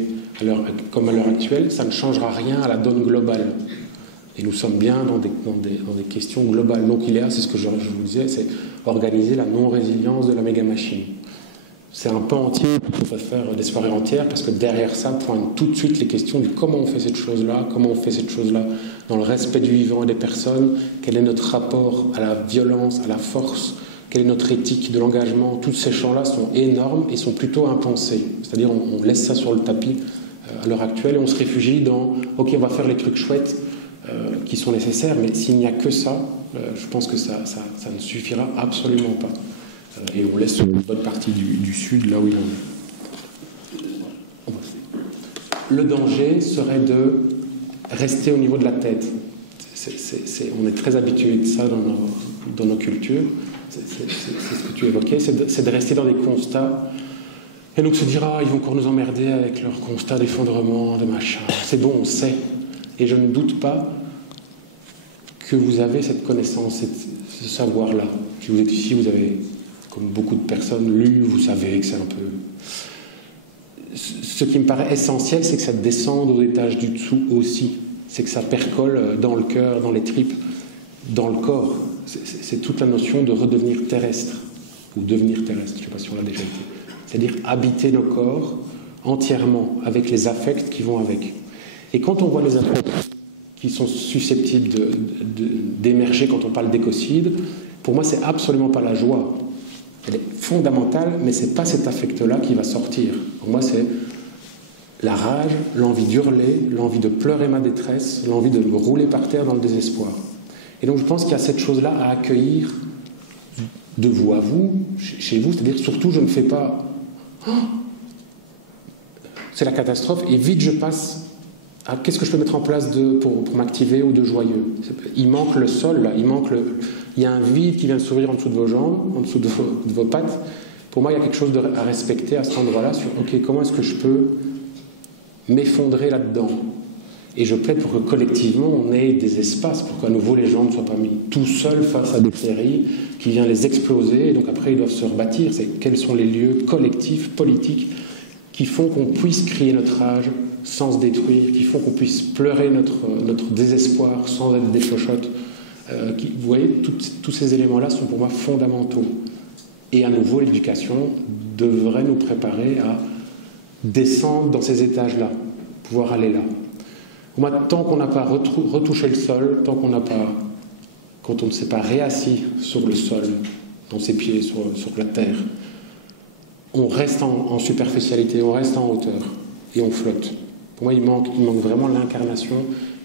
comme à l'heure actuelle, ça ne changera rien à la donne globale. Et nous sommes bien dans des questions globales. Donc il y a, c'est ce que je vous disais, c'est organiser la non-résilience de la méga-machine. C'est un pan entier qu'on peut faire des soirées entières parce que derrière ça pointent tout de suite les questions de comment on fait cette chose-là, comment on fait cette chose-là dans le respect du vivant et des personnes, quel est notre rapport à la violence, à la force, quelle est notre éthique de l'engagement. Tous ces champs-là sont énormes et sont plutôt impensés. C'est-à-dire on laisse ça sur le tapis à l'heure actuelle et on se réfugie dans « ok, on va faire les trucs chouettes qui sont nécessaires », mais s'il n'y a que ça, je pense que ça ne suffira absolument pas. Et on laisse une bonne partie du sud là où il en est. Le danger serait de rester au niveau de la tête. On est très habitué de ça dans nos cultures. C'est ce que tu évoquais, c'est de rester dans des constats et donc se dire ils vont encore nous emmerder avec leurs constats d'effondrement, de machin. C'est bon, on sait. Et je ne doute pas que vous avez cette connaissance, ce savoir-là. Si vous êtes ici, vous avez, comme beaucoup de personnes, lu, vous savez que c'est un peu... Ce qui me paraît essentiel, c'est que ça descende aux étages du dessous aussi. C'est que ça percole dans le cœur, dans les tripes, dans le corps. C'est toute la notion de redevenir terrestre, ou devenir terrestre, je ne sais pas si on l'a déjà été. C'est-à-dire habiter nos corps entièrement, avec les affects qui vont avec. Et quand on voit les affects qui sont susceptibles d'émerger quand on parle d'écocide, pour moi, c'est absolument pas la joie. Elle est fondamentale, mais c'est pas cet affect-là qui va sortir. Pour moi, c'est la rage, l'envie d'hurler, l'envie de pleurer ma détresse, l'envie de me rouler par terre dans le désespoir. Et donc, je pense qu'il y a cette chose-là à accueillir de vous à vous, chez vous, c'est-à-dire surtout, je ne fais pas... c'est la catastrophe, et vite je passe à qu'est-ce que je peux mettre en place pour m'activer ou de joyeux. Il manque le sol, là, il y a un vide qui vient de s'ouvrir en dessous de vos jambes, en dessous de vos pattes. Pour moi, il y a quelque chose à respecter à cet endroit-là, sur ok, comment est-ce que je peux m'effondrer là-dedans, Et je plaide pour que collectivement on ait des espaces pour qu'à nouveau les gens ne soient pas mis tout seuls face à des prairies qui viennent les exploser, et donc après ils doivent se rebâtir. C'est quels sont les lieux collectifs, politiques, qui font qu'on puisse crier notre rage sans se détruire, qui font qu'on puisse pleurer notre désespoir sans être des chochottes. Vous voyez, tous ces éléments-là sont pour moi fondamentaux. Et à nouveau, l'éducation devrait nous préparer à descendre dans ces étages-là, pouvoir aller là. Pour moi, tant qu'on n'a pas retouché le sol, tant qu'on n'a pas, quand on ne s'est pas réassis sur le sol, dans ses pieds, sur la terre, on reste en superficialité, on reste en hauteur et on flotte. Pour moi, il manque vraiment l'incarnation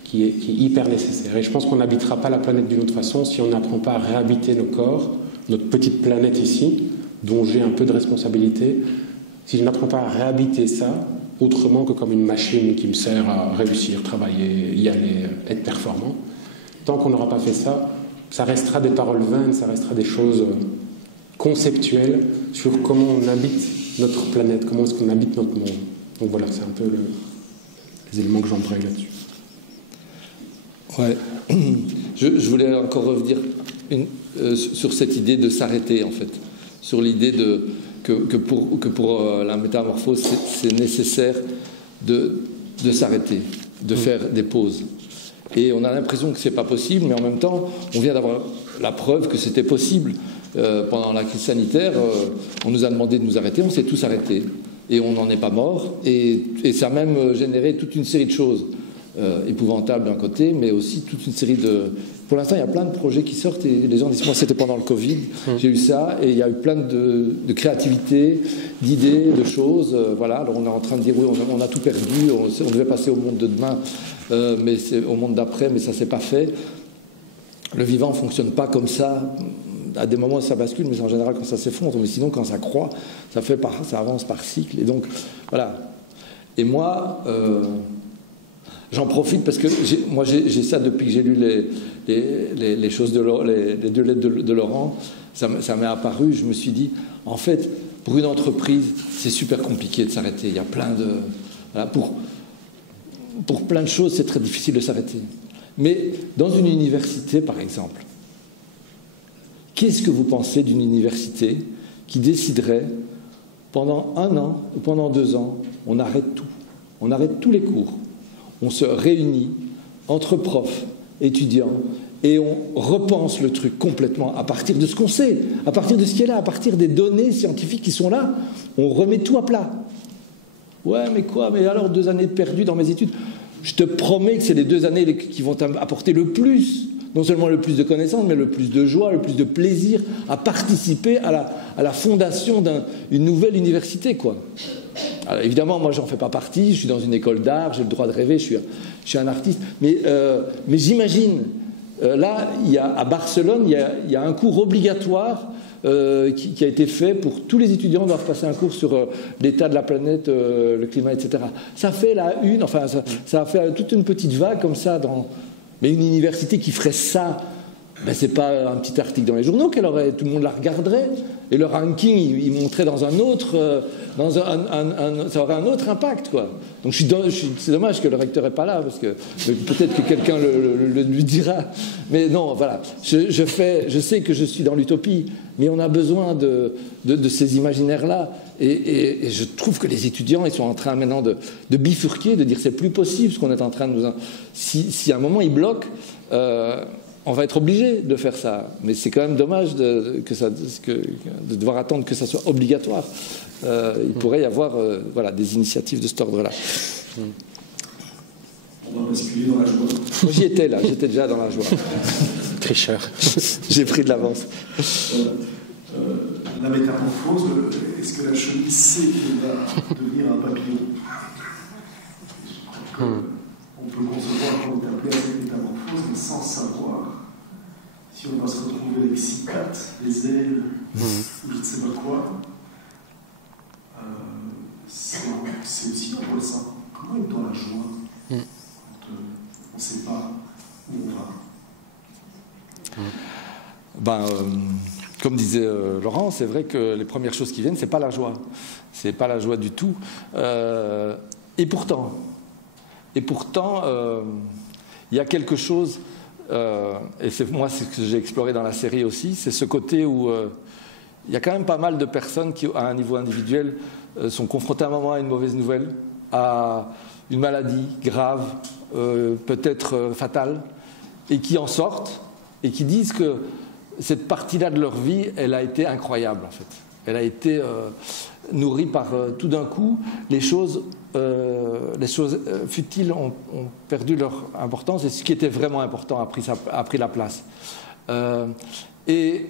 qui est hyper nécessaire. Et je pense qu'on n'habitera pas la planète d'une autre façon si on n'apprend pas à réhabiter nos corps, notre petite planète ici, dont j'ai un peu de responsabilité. Si je n'apprends pas à réhabiter ça, autrement que comme une machine qui me sert à réussir, travailler, y aller, être performant, tant qu'on n'aura pas fait ça, ça restera des paroles vaines, ça restera des choses conceptuelles sur comment on habite notre planète, comment est-ce qu'on habite notre monde. Donc voilà, c'est un peu les éléments que j'embraye là-dessus. Ouais. Je voulais encore revenir sur cette idée de s'arrêter, en fait. Sur l'idée que pour la métamorphose, c'est nécessaire de s'arrêter, de faire des pauses. Et on a l'impression que ce n'est pas possible, mais en même temps, on vient d'avoir la preuve que c'était possible. Pendant la crise sanitaire, on nous a demandé de nous arrêter, on s'est tous arrêtés. Et on n'en est pas mort. Et ça a même généré toute une série de choses épouvantables d'un côté, mais aussi toute une série de... Pour l'instant, il y a plein de projets qui sortent et les gens disent, moi c'était pendant le Covid, j'ai eu ça, et il y a eu plein de créativité, d'idées, de choses. Voilà, alors on est en train de dire, oui, on a tout perdu, on devait passer au monde de demain, mais c'est au monde d'après, mais ça ne s'est pas fait. Le vivant ne fonctionne pas comme ça. À des moments, ça bascule, mais en général, quand ça s'effondre. Mais sinon, quand ça croît, ça avance par cycle. Et donc, voilà. Et moi, j'en profite parce que j'ai ça depuis que j'ai lu les choses les 2 lettres de Laurent. Ça m'est apparu. Je me suis dit, en fait, pour une entreprise, c'est super compliqué de s'arrêter. Il y a plein de... Voilà, pour plein de choses, c'est très difficile de s'arrêter. Mais dans une université, par exemple, qu'est-ce que vous pensez d'une université qui déciderait, pendant 1 an ou pendant 2 ans, on arrête tout. On arrête tous les cours. On se réunit entre profs, étudiants, et on repense le truc complètement à partir de ce qu'on sait, à partir de ce qui est là, à partir des données scientifiques qui sont là. On remet tout à plat. Ouais, mais quoi? Mais alors 2 années perdues dans mes études? Je te promets que c'est les 2 années qui vont apporter le plus, non seulement le plus de connaissances, mais le plus de joie, le plus de plaisir à participer à la fondation d'une nouvelle université, quoi. Alors, évidemment, moi, j'en fais pas partie, je suis dans une école d'art, j'ai le droit de rêver, je suis un artiste, mais j'imagine, là, à Barcelone, il y a un cours obligatoire qui a été fait pour tous les étudiants doivent passer un cours sur l'état de la planète, le climat, etc. Ça fait la une, enfin, ça a fait toute une petite vague comme ça mais une université qui ferait ça, ben c'est pas un petit article dans les journaux qu'elle aurait, tout le monde la regarderait, et le ranking, il montrait dans un autre, ça aurait un autre impact, quoi. Donc c'est dommage que le recteur n'est pas là, parce que peut-être que quelqu'un lui dira. Mais non, voilà, je sais que je suis dans l'utopie, mais on a besoin de ces imaginaires-là. Et je trouve que les étudiants, ils sont en train maintenant de bifurquer, de dire c'est plus possible ce qu'on est en train de nous... Si à un moment ils bloquent, on va être obligé de faire ça. Mais c'est quand même dommage de devoir attendre que ça soit obligatoire. Il pourrait y avoir des initiatives de cet ordre-là. On va basculer dans la joie. J'y étais là, j'étais déjà dans la joie. Tricheur. J'ai pris de l'avance. La métamorphose, est-ce que la chenille sait qu'elle va devenir un papillon? On peut concevoir qu'on est appelé à cette métamorphose, mais sans savoir si on va se retrouver avec 6 pattes, des ailes, ou je ne sais pas quoi. C'est aussi angoissant. Comment est dans la joie quand on ne sait pas où on va? Comme disait Laurent, c'est vrai que les premières choses qui viennent, c'est pas la joie. C'est pas la joie du tout. Et pourtant, Et pourtant, il y a quelque chose, et c'est moi c'est ce que j'ai exploré dans la série aussi, c'est ce côté où il y a quand même pas mal de personnes qui, à un niveau individuel, sont confrontées à un moment à une mauvaise nouvelle, à une maladie grave, peut-être fatale, et qui en sortent, et qui disent que cette partie-là de leur vie, elle a été incroyable en fait. Elle a été nourrie par tout d'un coup, les choses futiles ont perdu leur importance, et ce qui était vraiment important a pris la place. Et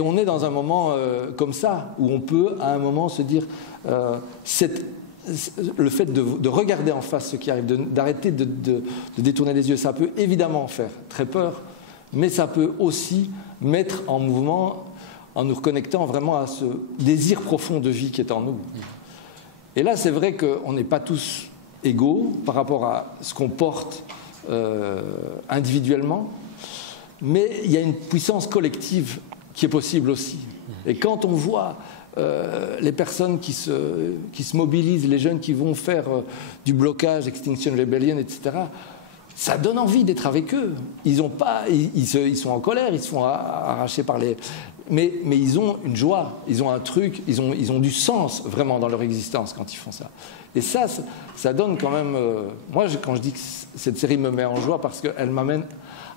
on est dans un moment comme ça, où on peut à un moment se dire, le fait de regarder en face ce qui arrive, d'arrêter de détourner les yeux, ça peut évidemment faire très peur, mais ça peut aussi mettre en mouvement, en nous reconnectant vraiment à ce désir profond de vie qui est en nous. Et là, c'est vrai qu'on n'est pas tous égaux par rapport à ce qu'on porte individuellement, mais il y a une puissance collective qui est possible aussi. Et quand on voit les personnes qui se mobilisent, les jeunes qui vont faire du blocage, Extinction Rebellion, etc., ça donne envie d'être avec eux. Ils sont en colère, ils se font arracher par les... Mais ils ont une joie, ils ont un truc, ils ont du sens vraiment dans leur existence quand ils font ça. Et ça donne quand même... moi, quand je dis que cette série me met en joie, parce qu'elle m'amène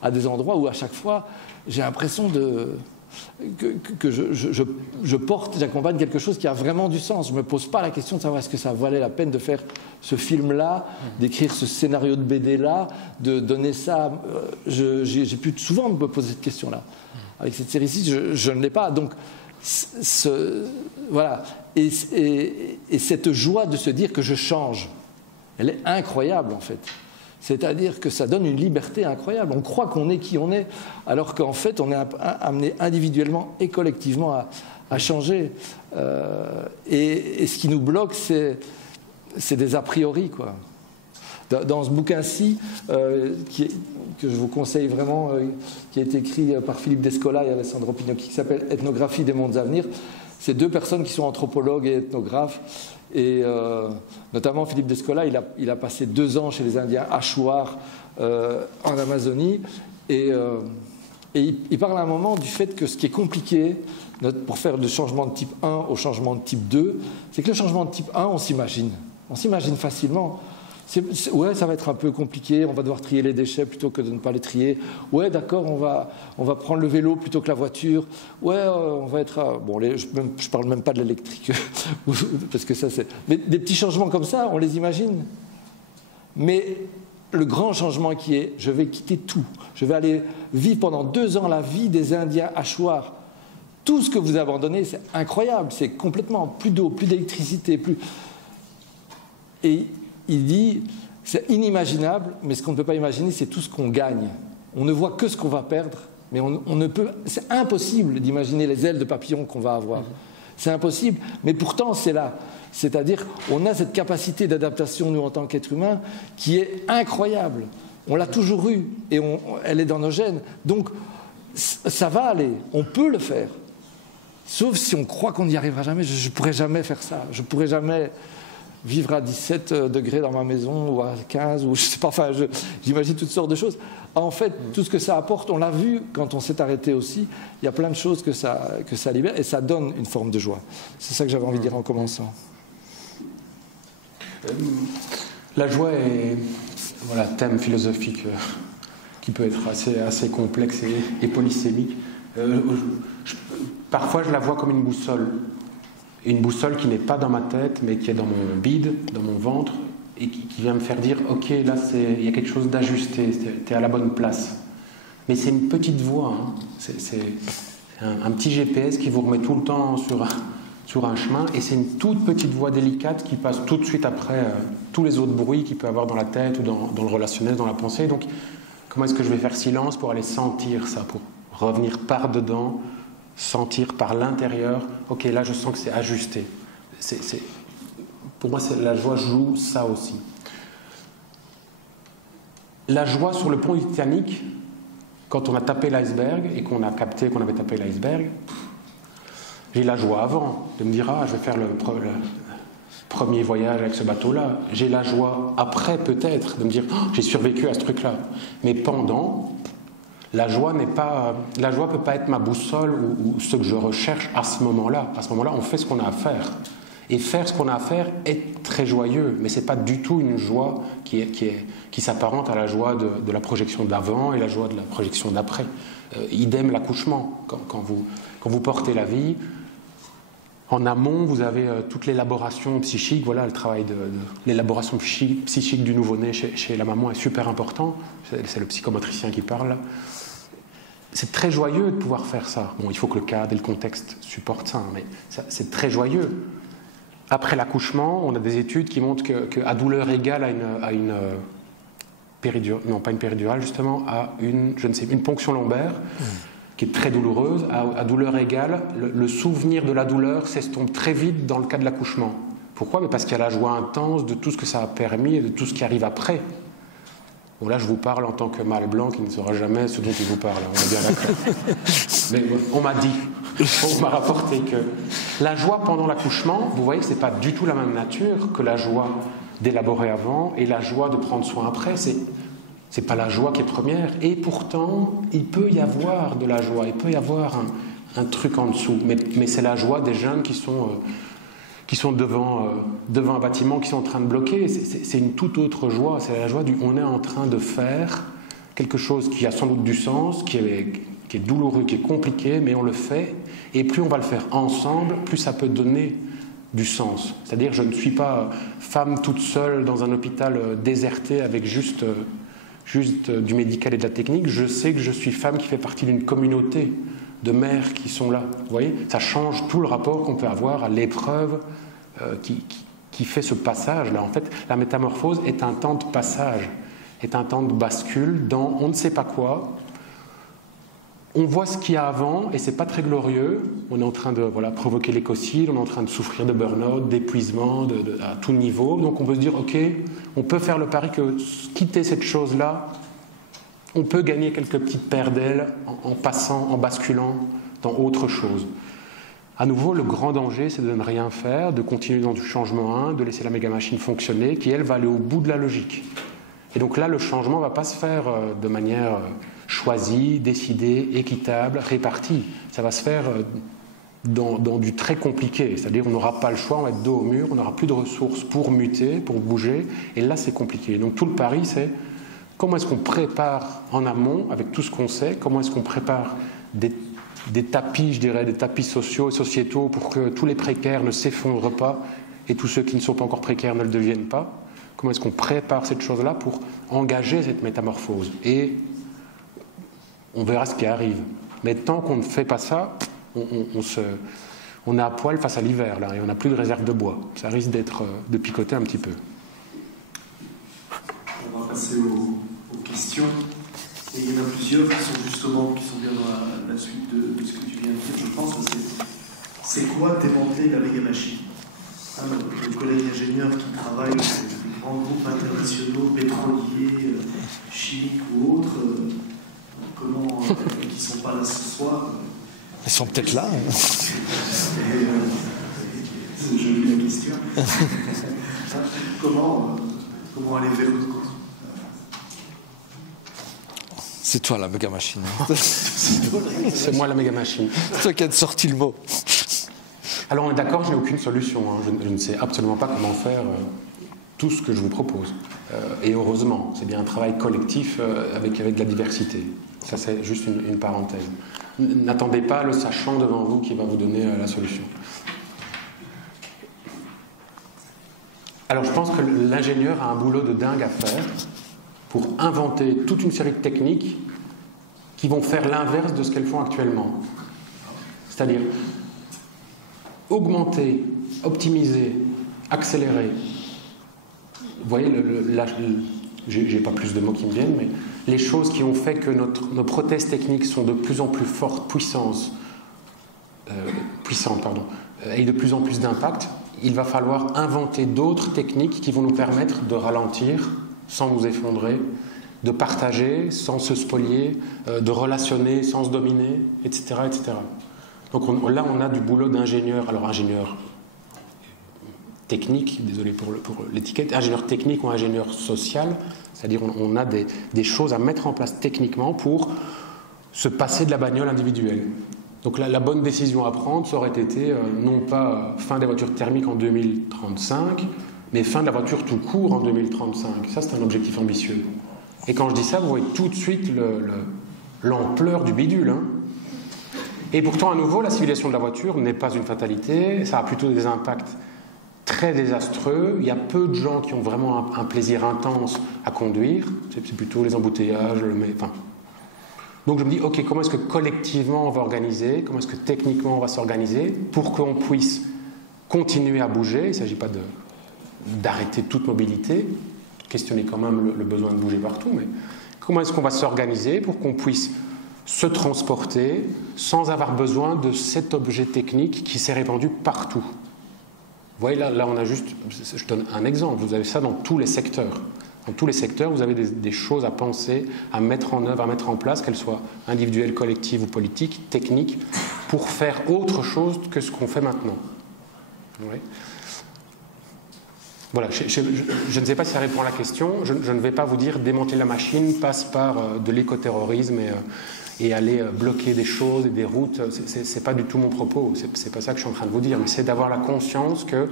à des endroits où à chaque fois, j'ai l'impression que je porte, j'accompagne quelque chose qui a vraiment du sens. Je ne me pose pas la question de savoir est-ce que ça valait la peine de faire ce film-là, d'écrire ce scénario de BD-là, de donner ça. J'ai pu souvent me poser cette question-là. Avec cette série-ci, je ne l'ai pas. Donc, voilà. Et cette joie de se dire que je change, elle est incroyable en fait. C'est-à-dire que ça donne une liberté incroyable. On croit qu'on est qui on est, alors qu'en fait, on est amené individuellement et collectivement à changer. Et ce qui nous bloque, c'est des a priori, quoi. Dans ce bouquin-ci, que je vous conseille vraiment, qui a été écrit par Philippe Descola et Alessandro Pignocchi, qui s'appelle « Ethnographie des mondes à venir », c'est deux personnes qui sont anthropologues et ethnographes. Et notamment Philippe Descola, il a passé 2 ans chez les Indiens Achuar en Amazonie, et il parle à un moment du fait que ce qui est compliqué pour faire le changement de type 1 au changement de type 2, c'est que le changement de type 1, on s'imagine facilement. Ouais, ça va être un peu compliqué, on va devoir trier les déchets plutôt que de ne pas les trier. Ouais, d'accord, on va prendre le vélo plutôt que la voiture. Ouais, on va être... Bon, je parle même pas de l'électrique, parce que ça c'est... Mais des petits changements comme ça, on les imagine. Mais le grand changement qui est, je vais quitter tout. Je vais aller vivre pendant 2 ans la vie des Indiens Achuar. Tout ce que vous abandonnez, c'est incroyable. C'est complètement plus d'eau, plus d'électricité, plus... Et il dit, c'est inimaginable, mais ce qu'on ne peut pas imaginer, c'est tout ce qu'on gagne. On ne voit que ce qu'on va perdre, mais on ne peut... C'est impossible d'imaginer les ailes de papillon qu'on va avoir. C'est impossible, mais pourtant c'est là. C'est-à-dire, on a cette capacité d'adaptation, nous, en tant qu'êtres humains, qui est incroyable. On l'a toujours eue, et elle est dans nos gènes. Donc, ça va aller, on peut le faire. Sauf si on croit qu'on n'y arrivera jamais. Je ne pourrai jamais faire ça. Je ne pourrai jamais... vivre à 17 degrés dans ma maison, ou à 15, ou je sais pas, enfin, j'imagine toutes sortes de choses. En fait, tout ce que ça apporte, on l'a vu quand on s'est arrêté aussi, il y a plein de choses que ça libère, et ça donne une forme de joie. C'est ça que j'avais envie de dire en commençant. La joie est un thème philosophique qui peut être assez complexe et polysémique. Parfois, je la vois comme une boussole. Une boussole qui n'est pas dans ma tête, mais qui est dans mon bide, dans mon ventre, et qui vient me faire dire « Ok, là, il y a quelque chose d'ajusté, tu es à la bonne place. » Mais c'est une petite voix, hein. C'est un petit GPS qui vous remet tout le temps sur un chemin, et c'est une toute petite voix délicate qui passe tout de suite après tous les autres bruits qu'il peut avoir dans la tête ou dans le relationnel, dans la pensée. Donc, comment est-ce que je vais faire silence pour aller sentir ça, pour revenir par dedans, sentir par l'intérieur, ok, là je sens que c'est ajusté. Pour moi, la joie joue ça aussi. La joie sur le pont Titanic, quand on a tapé l'iceberg et qu'on a capté qu'on avait tapé l'iceberg, j'ai eu la joie avant de me dire, je vais faire premier voyage avec ce bateau-là. J'ai la joie après, peut-être, de me dire oh, j'ai survécu à ce truc-là. Mais pendant, la joie peut pas être ma boussole ou ce que je recherche à ce moment-là. À ce moment-là, on fait ce qu'on a à faire. Et faire ce qu'on a à faire est très joyeux, mais ce n'est pas du tout une joie qui s'apparente à la joie de la projection d'avant et la joie de la projection d'après. Idem l'accouchement. Quand vous portez la vie, en amont, vous avez toute l'élaboration psychique. Voilà, le travail de l'élaboration psychique du nouveau-né chez la maman est super important. C'est le psychomotricien qui parle là. C'est très joyeux de pouvoir faire ça. Bon, il faut que le cadre et le contexte supportent ça, mais c'est très joyeux. Après l'accouchement, on a des études qui montrent qu'à douleur égale à une péridurale, non pas une péridurale justement, à une ponction lombaire, qui est très douloureuse, à douleur égale, le souvenir de la douleur s'estompe très vite dans le cas de l'accouchement. Pourquoi? Mais parce qu'il y a la joie intense de tout ce que ça a permis et de tout ce qui arrive après. Bon, là, je vous parle en tant que mâle blanc qui ne saura jamais ce dont il vous parle, on est bien d'accord. Mais on m'a dit, on m'a rapporté que la joie pendant l'accouchement, vous voyez que ce n'est pas du tout la même nature que la joie d'élaborer avant et la joie de prendre soin après. C'est pas la joie qui est première. Et pourtant, il peut y avoir de la joie, il peut y avoir un truc en dessous. Mais c'est la joie des jeunes qui sont devant un bâtiment, qui sont en train de bloquer. C'est une toute autre joie. C'est la joie on est en train de faire quelque chose qui a sans doute du sens, qui est douloureux, qui est compliqué, mais on le fait. Et plus on va le faire ensemble, plus ça peut donner du sens. C'est-à-dire, je ne suis pas femme toute seule dans un hôpital déserté avec juste du médical et de la technique. Je sais que je suis femme qui fait partie d'une communauté de mères qui sont là. Vous voyez, ça change tout le rapport qu'on peut avoir à l'épreuve qui fait ce passage-là. En fait, la métamorphose est un temps de passage, est un temps de bascule dans on ne sait pas quoi. On voit ce qu'il y a avant et c'est pas très glorieux. On est en train de provoquer l'écocide, on est en train de souffrir de burn-out, d'épuisement à tout niveau. Donc on peut se dire, ok, on peut faire le pari que quitter cette chose-là, on peut gagner quelques petites paires d'ailes en passant, en basculant dans autre chose. À nouveau, le grand danger, c'est de ne rien faire, de continuer dans du changement 1, de laisser la méga-machine fonctionner, qui, elle, va aller au bout de la logique. Et donc là, le changement ne va pas se faire de manière choisie, décidée, équitable, répartie. Ça va se faire dans du très compliqué. C'est-à-dire qu'on n'aura pas le choix, on va être dos au mur, on n'aura plus de ressources pour muter, pour bouger. Et là, c'est compliqué. Donc tout le pari, c'est comment est-ce qu'on prépare en amont, avec tout ce qu'on sait, comment est-ce qu'on prépare des tapis, je dirais, des tapis sociaux et sociétaux pour que tous les précaires ne s'effondrent pas et tous ceux qui ne sont pas encore précaires ne le deviennent pas. Comment est-ce qu'on prépare cette chose-là pour engager cette métamorphose? Et on verra ce qui arrive. Mais tant qu'on ne fait pas ça, on est à poil face à l'hiver, là, et on n'a plus de réserve de bois. Ça risque de picoter un petit peu. On va passer aux questions. Et il y en a plusieurs qui sont bien dans la suite de ce que tu viens de dire, je pense. C'est quoi démanteler la méga-machine? Nos collègues ingénieurs qui travaillent dans des grands groupes internationaux, pétroliers, chimiques ou autres, qui ne sont pas là ce soir. Ils sont peut-être là. C'est joli la question. Comment aller vers eux? C'est toi la méga machine. C'est moi la méga machine. C'est toi qui as sorti le mot. Alors on est d'accord, je n'ai aucune solution. Je ne sais absolument pas comment faire tout ce que je vous propose. Et heureusement, c'est bien un travail collectif avec de la diversité. Ça, c'est juste une parenthèse. N'attendez pas le sachant devant vous qui va vous donner la solution. Alors je pense que l'ingénieur a un boulot de dingue à faire pour inventer toute une série de techniques qui vont faire l'inverse de ce qu'elles font actuellement. C'est-à-dire augmenter, optimiser, accélérer. Vous voyez, j'ai pas plus de mots qui me viennent, mais les choses qui ont fait que nos prothèses techniques sont de plus en plus fortes, puissantes, et de plus en plus d'impact, il va falloir inventer d'autres techniques qui vont nous permettre de ralentir sans nous effondrer, de partager sans se spolier, de relationner sans se dominer, etc. etc. Donc là, on a du boulot d'ingénieur. Alors ingénieur, technique, désolé pour l'étiquette, ingénieur technique ou ingénieur social, c'est-à-dire on a des choses à mettre en place techniquement pour se passer de la bagnole individuelle. Donc la bonne décision à prendre, ça aurait été non pas fin des voitures thermiques en 2035, mais fin de la voiture tout court en 2035. Ça, c'est un objectif ambitieux. Et quand je dis ça, vous voyez tout de suite l'ampleur du bidule. Hein. Et pourtant, à nouveau, la civilisation de la voiture n'est pas une fatalité, ça a plutôt des impacts très désastreux. Il y a peu de gens qui ont vraiment un plaisir intense à conduire, c'est plutôt les embouteillages, enfin. Donc je me dis, ok, comment est-ce que collectivement on va organiser, comment est-ce que techniquement on va s'organiser pour qu'on puisse continuer à bouger. Il ne s'agit pas d'arrêter toute mobilité, questionner quand même le besoin de bouger partout, mais comment est-ce qu'on va s'organiser pour qu'on puisse se transporter sans avoir besoin de cet objet technique qui s'est répandu partout. Vous voyez, là on a juste, je donne un exemple, vous avez ça dans tous les secteurs. Dans tous les secteurs, vous avez des choses à penser, à mettre en œuvre, à mettre en place, qu'elles soient individuelles, collectives ou politiques, techniques, pour faire autre chose que ce qu'on fait maintenant. Oui. Voilà, je ne sais pas si ça répond à la question. Je ne vais pas vous dire démonter la machine passe par de l'écoterrorisme et aller bloquer des choses et des routes. C'est pas du tout mon propos. C'est pas ça que je suis en train de vous dire. Mais c'est d'avoir la conscience que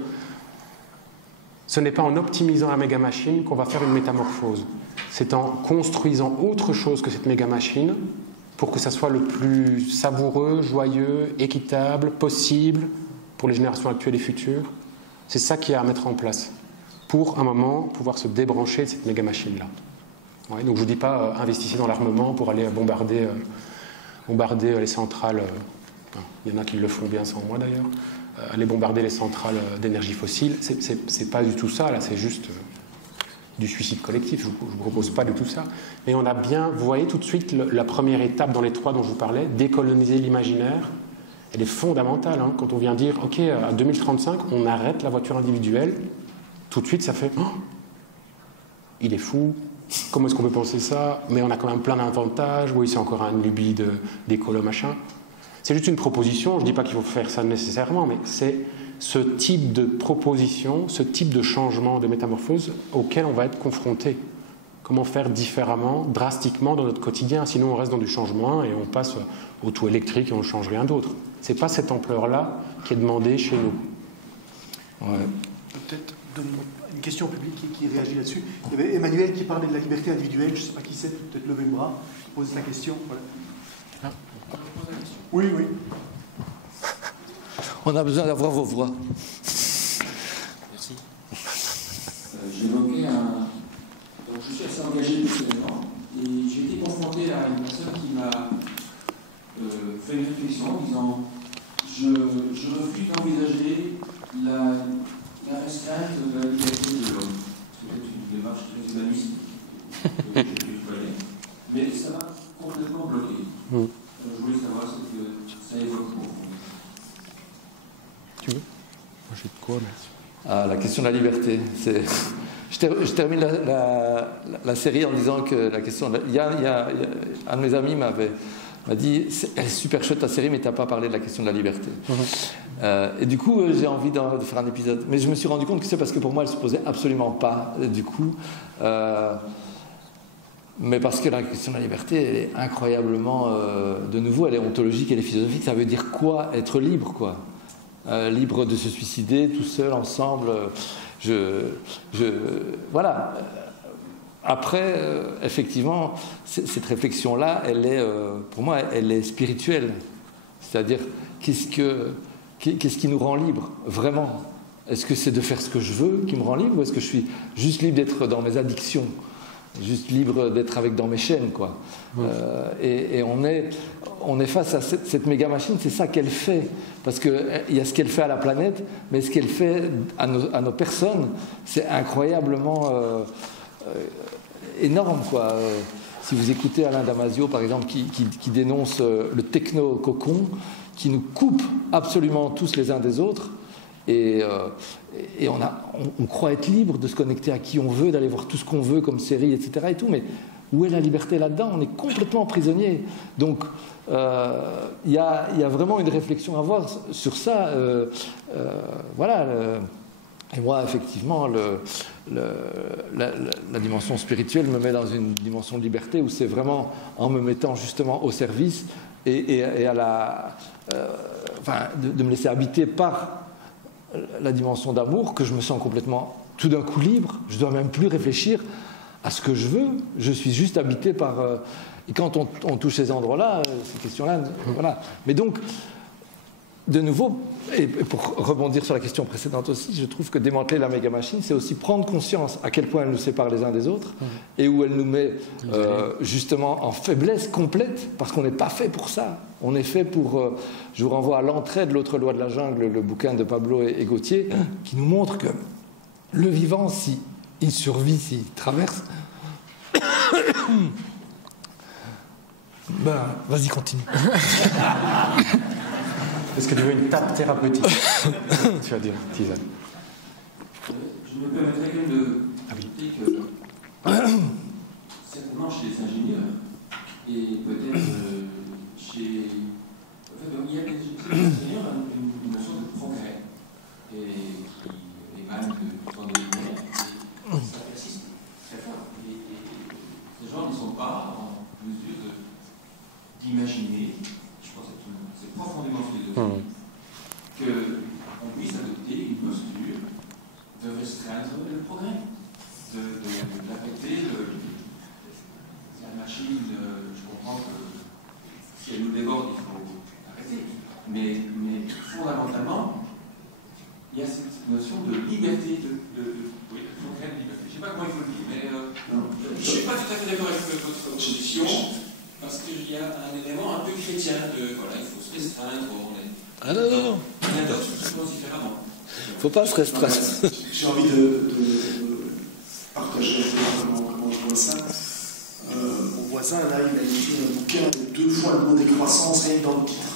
ce n'est pas en optimisant la méga-machine qu'on va faire une métamorphose. C'est en construisant autre chose que cette méga-machine pour que ça soit le plus savoureux, joyeux, équitable, possible pour les générations actuelles et futures. C'est ça qu'il y a à mettre en place pour, un moment, pouvoir se débrancher de cette méga-machine-là. Ouais, donc je ne vous dis pas investissez dans l'armement pour aller bombarder les centrales. Il y en a qui le font bien sans moi d'ailleurs. Aller bombarder les centrales d'énergie fossile, c'est pas du tout ça, là, c'est juste du suicide collectif, je ne vous propose pas du tout ça. Mais on a bien, vous voyez tout de suite la première étape dans les trois dont je vous parlais, décoloniser l'imaginaire, elle est fondamentale. Hein, quand on vient dire, ok, à 2035, on arrête la voiture individuelle, tout de suite ça fait, oh, il est fou, comment est-ce qu'on peut penser ça? Mais on a quand même plein d'avantages, oui, c'est encore une lubie d'écolo, machin. C'est juste une proposition, je ne dis pas qu'il faut faire ça nécessairement, mais c'est ce type de proposition, ce type de changement, de métamorphose auquel on va être confronté. Comment faire différemment, drastiquement dans notre quotidien, sinon on reste dans du changement et on passe au tout électrique et on ne change rien d'autre. Ce n'est pas cette ampleur-là qui est demandée chez nous. Ouais. Peut-être une question publique qui réagit là-dessus. Il y avait Emmanuel qui parlait de la liberté individuelle, je ne sais pas qui c'est, peut-être lever le bras, poser sa question. Voilà. Oui, oui. On a besoin d'avoir vos voix. Merci. J'évoquais donc je suis assez engagé personnellement et j'ai été confronté à une personne qui m'a fait une réflexion en disant je refuse d'envisager la restreinte de la liberté de l'homme. C'est peut-être une démarche très humaniste que je connais, mais ça m'a complètement bloqué. Je voulais savoir ce que ça évoque pour vous. Tu veux? Moi j'ai de quoi, mais... la question de la liberté. Je termine la série en disant que la question... Il y a un de mes amis m'a dit elle est super chouette ta série, mais tu n'as pas parlé de la question de la liberté. Et du coup, j'ai envie de faire un épisode. Mais je me suis rendu compte que c'est parce que pour moi, elle ne se posait absolument pas. Du coup... mais parce que la question de la liberté, elle est incroyablement, de nouveau, elle est ontologique, elle est philosophique. Ça veut dire quoi? Être libre, quoi. Libre de se suicider, tout seul, ensemble. Voilà. Après, effectivement, cette réflexion-là, elle est, pour moi, elle est spirituelle. C'est-à-dire, qu'est-ce qui nous rend libre, vraiment? Est-ce que c'est de faire ce que je veux qui me rend libre, ou est-ce que je suis juste libre d'être dans mes addictions? Juste libre d'être dans mes chaînes, quoi. Et on est face à cette méga machine, c'est ça qu'elle fait, parce qu'il y a ce qu'elle fait à la planète, mais ce qu'elle fait à nos personnes, c'est incroyablement énorme, quoi. Si vous écoutez Alain Damasio, par exemple, qui dénonce le techno-cocon, qui nous coupe absolument tous les uns des autres, et on croit être libre de se connecter à qui on veut, d'aller voir tout ce qu'on veut comme série, etc. Et tout, mais où est la liberté là-dedans? On est complètement prisonnier. Donc, il y a vraiment une réflexion à avoir sur ça. Voilà. Et moi, effectivement, la dimension spirituelle me met dans une dimension de liberté où c'est vraiment en me mettant justement au service et à de me laisser habiter par la dimension d'amour que je me sens complètement tout d'un coup libre. Je ne dois même plus réfléchir à ce que je veux. Je suis juste habité par... et quand on touche ces endroits-là, ces questions-là, voilà. Mais donc, de nouveau, et pour rebondir sur la question précédente aussi, je trouve que démanteler la méga machine, c'est aussi prendre conscience à quel point elle nous sépare les uns des autres et où elle nous met justement en faiblesse complète parce qu'on n'est pas fait pour ça. On est fait pour... je vous renvoie à l'entrée de l'autre loi de la jungle, le bouquin de Pablo et Gauthier, qui nous montre que le vivant, s'il survit, s'il traverse... ben, vas-y, continue. Est-ce que tu veux une tape thérapeutique? Tu vas dire, tisane. Je me permettrais quand même de dire que certainement chez les ingénieurs et peut-être chez... En fait, il y a chez les ingénieurs une notion de progrès et qui émane de temps de lumière et ça persiste très fort. Et ces gens ne sont pas en mesure d'imaginer, je pense que c'est profondément philosophique, qu'on puisse adopter une posture de restreindre le progrès, d'affecter la machine. Je comprends que si elle nous déborde, il faut arrêter. Mais fondamentalement, il y a cette notion de liberté, de progrès, de liberté. Je ne sais pas comment il faut le dire, mais je ne suis pas tout à fait d'accord avec votre position. Parce qu'il y a un élément un peu chrétien de voilà, il faut se restreindre. Ah non, non, non. Il y a d'autres qui pensent différemment. Il ne faut pas se restreindre. J'ai envie de partager un peu comment je vois ça. Mon voisin, là, il a écrit un bouquin de 2 fois le mot décroissance, rien que dans le titre.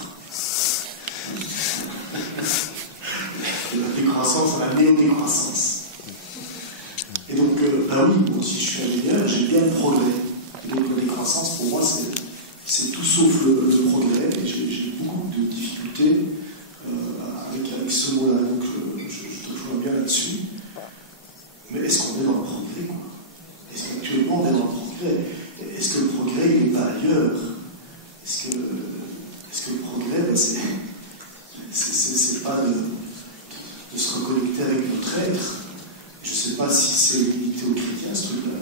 La décroissance, la néo-décroissance. Et donc, bah oui, moi aussi je suis ingénieur, j'ai bien le progrès. Et donc la décroissance, pour moi, c'est tout sauf le progrès. Et j'ai beaucoup de difficultés avec ce mot-là. Donc je te rejoins bien là-dessus. Mais est-ce qu'on est dans le progrès, quoi? Est-ce qu'actuellement on est dans le progrès? Est-ce que le progrès, il n'est pas ailleurs? Est-ce que le progrès, ben, c'est pas de se reconnecter avec notre être? Je ne sais pas si c'est limité aux chrétiens, ce truc-là.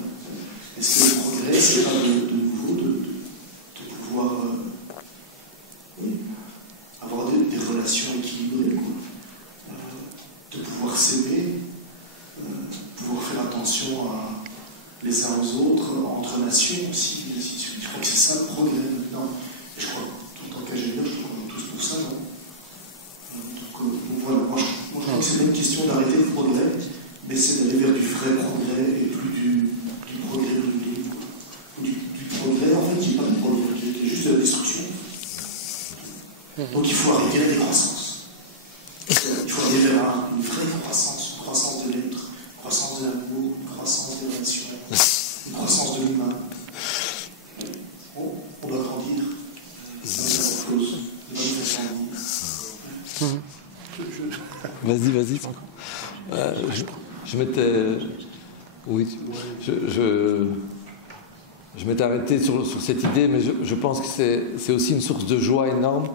Est-ce que le progrès, c'est pas de nouveau de pouvoir avoir des relations équilibrées, quoi. De pouvoir s'aimer, pouvoir faire attention les uns aux autres, entre nations aussi, et ainsi de suite. Je crois que c'est ça le progrès maintenant. Et je crois que, en tant qu'ingénieur, je crois qu'on est tous pour ça, non? Donc voilà, moi je crois que c'est pas une question d'arrêter le progrès, mais c'est d'aller vers du vrai progrès et plus du progrès du progrès. En fait, il n'y a pas de progrès, il y a juste de la destruction. Donc il faut arrêter la décroissance. Il faut aller vers une vraie croissance, une croissance de l'être, une croissance de l'amour, une croissance des relations, une croissance de l'humain. On doit grandir. C'est la chose. On doit nous faire grandir. Vas-y. Je m'étais... Oui, je m'étais arrêté sur cette idée, mais je pense que c'est aussi une source de joie énorme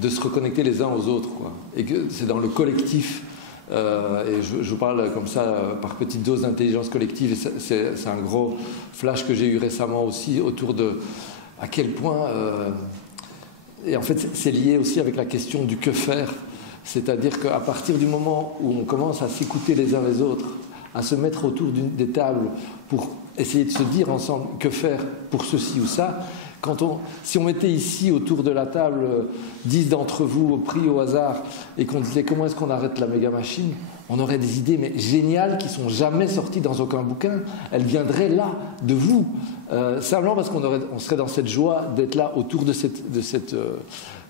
de se reconnecter les uns aux autres, quoi. Et que c'est dans le collectif, et je parle comme ça par petites doses d'intelligence collective, et c'est un gros flash que j'ai eu récemment aussi autour de à quel point... et en fait, c'est lié aussi avec la question du que faire. C'est-à-dire qu'à partir du moment où on commence à s'écouter les uns les autres, à se mettre autour des tables pour essayer de se dire ensemble que faire pour ceci ou ça, si on mettait ici autour de la table 10 d'entre vous pris au hasard et qu'on disait comment est-ce qu'on arrête la méga machine, on aurait des idées mais géniales qui ne sont jamais sorties dans aucun bouquin. Elles viendraient là, de vous, simplement parce qu'on serait dans cette joie d'être là autour de cette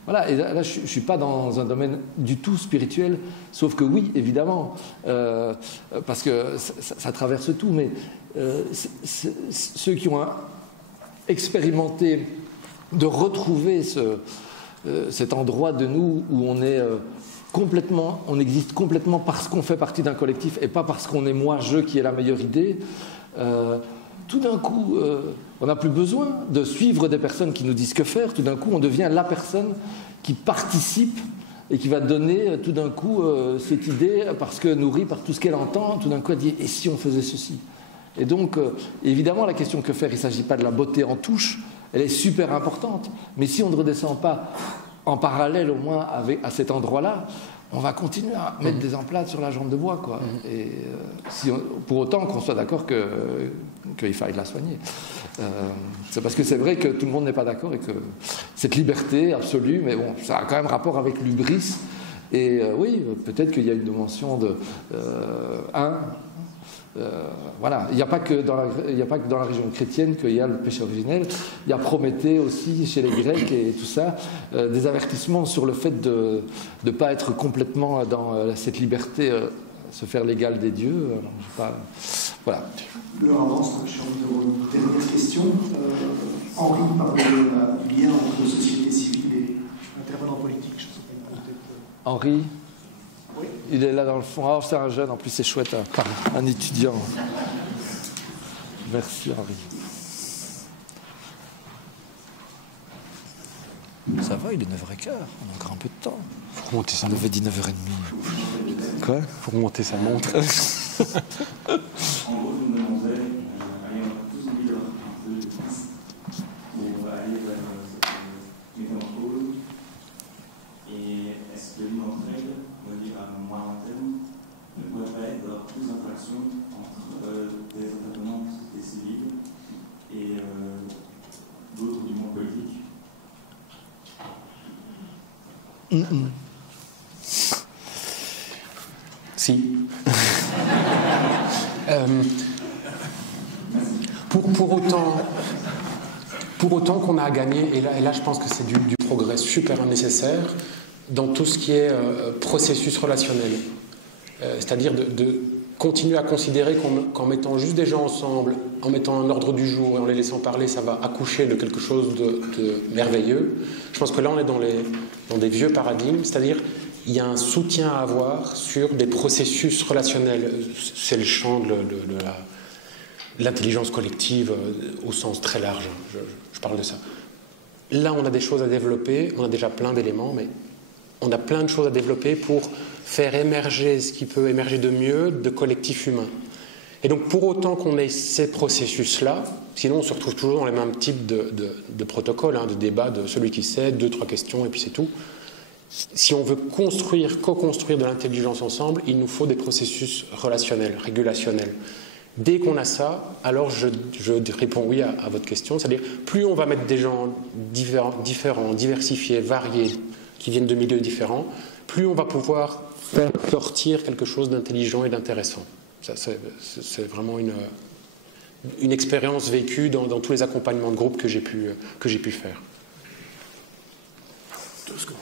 voilà, et là je ne suis pas dans un domaine du tout spirituel, sauf que oui, évidemment, parce que ça traverse tout, mais ceux qui ont expérimenté de retrouver cet endroit de nous où on est on existe complètement parce qu'on fait partie d'un collectif et pas parce qu'on est moi-je qui ai la meilleure idée, tout d'un coup, on n'a plus besoin de suivre des personnes qui nous disent que faire. Tout d'un coup, on devient la personne qui participe et qui va donner tout d'un coup cette idée, parce que nourrie par tout ce qu'elle entend, tout d'un coup elle dit « et si on faisait ceci ?» Et donc, évidemment, la question que faire, il ne s'agit pas de la beauté en touche, elle est super importante, mais si on ne redescend pas en parallèle au moins à cet endroit-là, on va continuer à mettre des emplâtres sur la jambe de bois, quoi. Et pour autant qu'on soit d'accord qu'il faille la soigner. C'est parce que c'est vrai que tout le monde n'est pas d'accord et que cette liberté absolue, mais bon, ça a quand même rapport avec l'hubris. Et oui, peut-être qu'il y a une dimension de voilà, il n'y a pas que dans la religion chrétienne qu'il y a le péché originel. Il y a Prométhée aussi chez les Grecs et tout ça, des avertissements sur le fait de ne pas être complètement dans cette liberté, se faire l'égal des dieux. Voilà. L'heure avance, j'ai envie de une dernière question. Henri parlait du lien entre société civile et intervenants politiques. Je sais pas, peut-être. Henri. Oui. Il est là dans le fond. Ah, c'est un jeune, en plus c'est chouette, un étudiant. Merci Henri. Ça va, il est 9h15, on a encore un peu de temps. Faut remonter sa montre. On avait dit 9h30. Quoi ? Faut remonter sa montre. En gros, je me demandais, allez, on a tous envie d'avoir un peu de piste pour aller vers cette métamorphose. Et est-ce que l'une d'entre elles, on va dire à moyen terme, ne pourrait pas être d'avoir plus d'interaction entre des intervenants de société civile et d'autres du monde politique? Si. Pour autant qu'on a à gagner, et là je pense que c'est du progrès super nécessaire dans tout ce qui est processus relationnel. C'est-à-dire de continuer à considérer qu'en mettant juste des gens ensemble, en mettant un ordre du jour et en les laissant parler, ça va accoucher de quelque chose de merveilleux. Je pense que là on est dans des vieux paradigmes, c'est-à-dire il y a un soutien à avoir sur des processus relationnels. C'est le champ de l'intelligence collective au sens très large. Je parle de ça. Là, on a des choses à développer. On a déjà plein d'éléments, mais on a plein de choses à développer pour faire émerger ce qui peut émerger de mieux de collectifs humains. Et donc, pour autant qu'on ait ces processus-là, sinon on se retrouve toujours dans les mêmes types de protocoles, de débats, de celui qui sait, 2-3 questions, et puis c'est tout. Si on veut co-construire de l'intelligence ensemble, il nous faut des processus relationnels, régulationnels. Dès qu'on a ça, alors je réponds oui à votre question, c'est-à-dire plus on va mettre des gens différents, diversifiés, variés, qui viennent de milieux différents, plus on va pouvoir faire sortir quelque chose d'intelligent et d'intéressant. Ça, c'est vraiment une expérience vécue dans tous les accompagnements de groupe que j'ai pu faire. 2 secondes.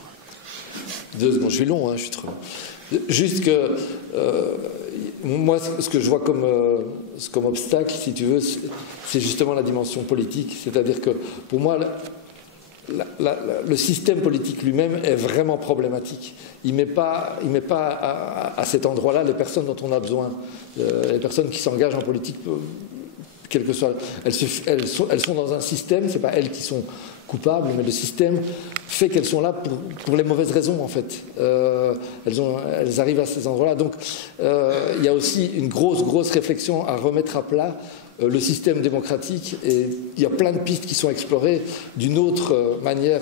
2 secondes, je suis long, je suis trop long. Juste que moi, ce que je vois comme obstacle, si tu veux, c'est justement la dimension politique. C'est-à-dire que pour moi, le système politique lui-même est vraiment problématique. Il ne met pas à cet endroit-là les personnes dont on a besoin. Les personnes qui s'engagent en politique, quel que soit, elles sont dans un système, ce n'est pas elles qui sont coupables, mais le système fait qu'elles sont là pour les mauvaises raisons, en fait. Elles arrivent à ces endroits-là. Donc, il y a aussi une grosse réflexion à remettre à plat le système démocratique, et il y a plein de pistes qui sont explorées d'une autre manière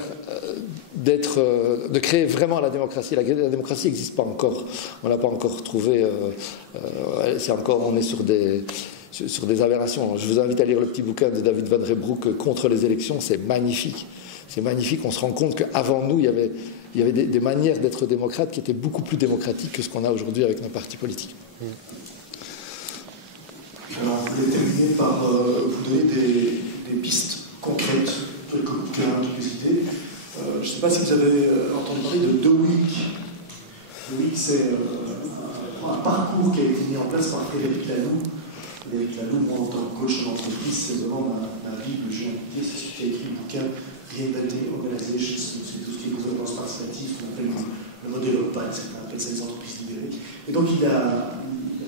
de créer vraiment la démocratie. La démocratie n'existe pas encore. On ne l'a pas encore trouvée. On est sur des aberrations. Je vous invite à lire le petit bouquin de David Van Reybrouck, Contre les élections. C'est magnifique. C'est magnifique. On se rend compte qu'avant nous, il y avait des manières d'être démocrate qui étaient beaucoup plus démocratiques que ce qu'on a aujourd'hui avec nos partis politiques. Alors, je voulais terminer par vous donner des pistes concrètes, quelques bouquins, quelques idées. Je ne sais pas si vous avez entendu parler de The Week. The Week, c'est un parcours qui a été mis en place par Frédéric Laloux. Frédéric Laloux, moi, en tant que coach en entreprise, c'est vraiment ma Bible, j'ai envie de dire. C'est celui qui a écrit le bouquin Reinventing Organization, c'est tout ce qui est gouvernance participative, qu'on appelle le modèle Opal, on appelle ça les entreprises libérées. Et donc il a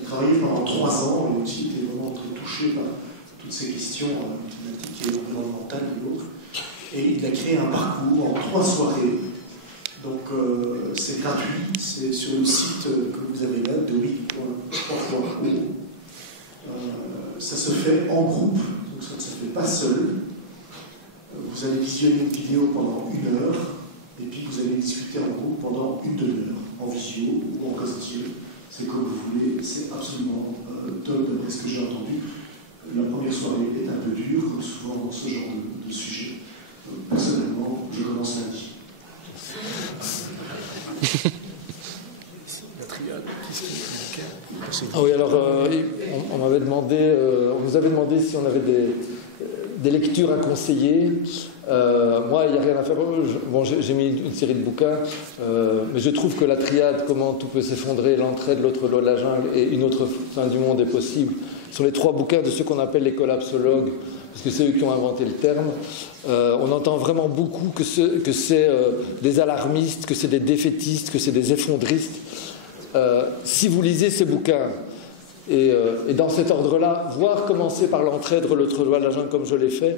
travaillé pendant 3 ans, et aussi était vraiment très touché par toutes ces questions climatiques et environnementales et autres. Et il a créé un parcours en 3 soirées. Donc c'est gratuit, c'est sur le site que vous avez là, de oui.org. Ça se fait en groupe, donc ça ne se fait pas seul. Vous allez visionner une vidéo pendant 1 heure, et puis vous allez discuter en groupe pendant 1 demi-heure, en visio ou en présentiel. C'est comme vous voulez, c'est absolument top d'après ce que j'ai entendu. La première soirée est un peu dure, comme souvent dans ce genre de sujet. Personnellement, je commence lundi. La triade, qu'est-ce qu'il y a? Ah oui, alors on m'avait demandé, on nous avait demandé si on avait des lectures à conseiller. Moi, il n'y a rien à faire. Bon, j'ai mis une série de bouquins, mais je trouve que la triade, comment tout peut s'effondrer, l'entraide, l'autre loi de la jungle et une autre fin du monde est possible, sont les 3 bouquins de ceux qu'on appelle les collapsologues, parce que c'est eux qui ont inventé le terme. On entend vraiment beaucoup que c'est des alarmistes, que c'est des défaitistes, que c'est des effondristes. Si vous lisez ces bouquins, et dans cet ordre-là, voire commencer par l'entraide, l'autre loi de la jungle comme je l'ai fait,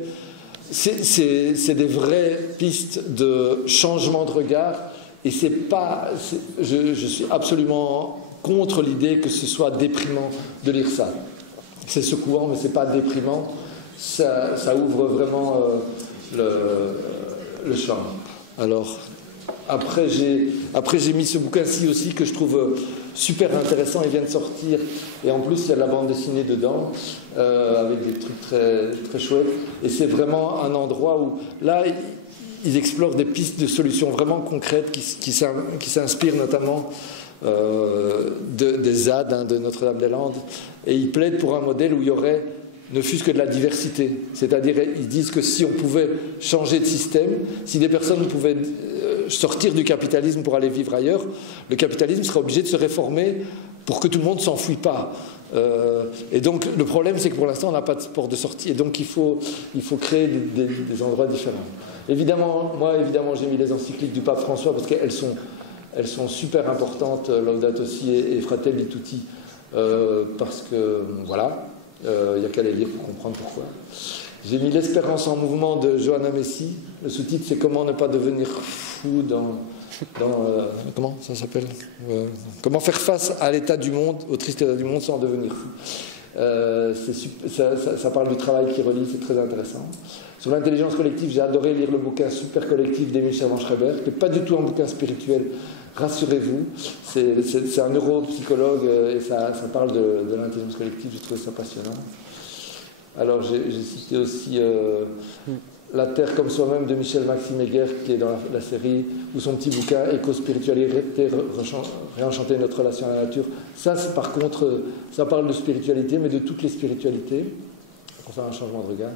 c'est des vraies pistes de changement de regard, et c'est pas, je suis absolument contre l'idée que ce soit déprimant de lire ça. C'est secouant, mais c'est pas déprimant. Ça ouvre vraiment le champ. Alors, après j'ai mis ce bouquin-ci aussi que je trouve super intéressant, il vient de sortir, et en plus il y a de la bande dessinée dedans, avec des trucs très, très chouettes, et c'est vraiment un endroit où, là, ils explorent des pistes de solutions vraiment concrètes qui s'inspirent notamment des ZAD, de Notre-Dame-des-Landes, et ils plaident pour un modèle où il y aurait ne fût-ce que de la diversité. C'est-à-dire, ils disent que si on pouvait changer de système, si des personnes pouvaient sortir du capitalisme pour aller vivre ailleurs, le capitalisme serait obligé de se réformer pour que tout le monde ne s'enfuit pas. Et donc, le problème, c'est que pour l'instant, on n'a pas de porte de sortie. Et donc, il faut créer des endroits différents. Évidemment, j'ai mis les encycliques du pape François parce qu'elles sont super importantes, Laudato Si et Fratelli Tutti, parce que, voilà, il n'y a qu'à les lire pour comprendre pourquoi. J'ai mis L'Espérance en mouvement de Johanna Messi. Le sous-titre, c'est Comment ne pas devenir fou comment ça s'appelle Comment faire face à l'état du monde, au triste état du monde sans devenir fou. Ça parle du travail qui relie, c'est très intéressant. Sur l'intelligence collective, j'ai adoré lire le bouquin Super Collectif d'Emile Servan-Schreiber, qui n'est pas du tout un bouquin spirituel, rassurez-vous. C'est un neuropsychologue et ça parle de l'intelligence collective, j'ai trouvé ça passionnant. Alors j'ai cité aussi La Terre comme soi-même de Michel-Maxime Heger, qui est dans la série, ou son petit bouquin Éco-spiritualité, réenchanter notre relation à la nature. Ça, par contre, ça parle de spiritualité, mais de toutes les spiritualités, pour faire un changement de regard.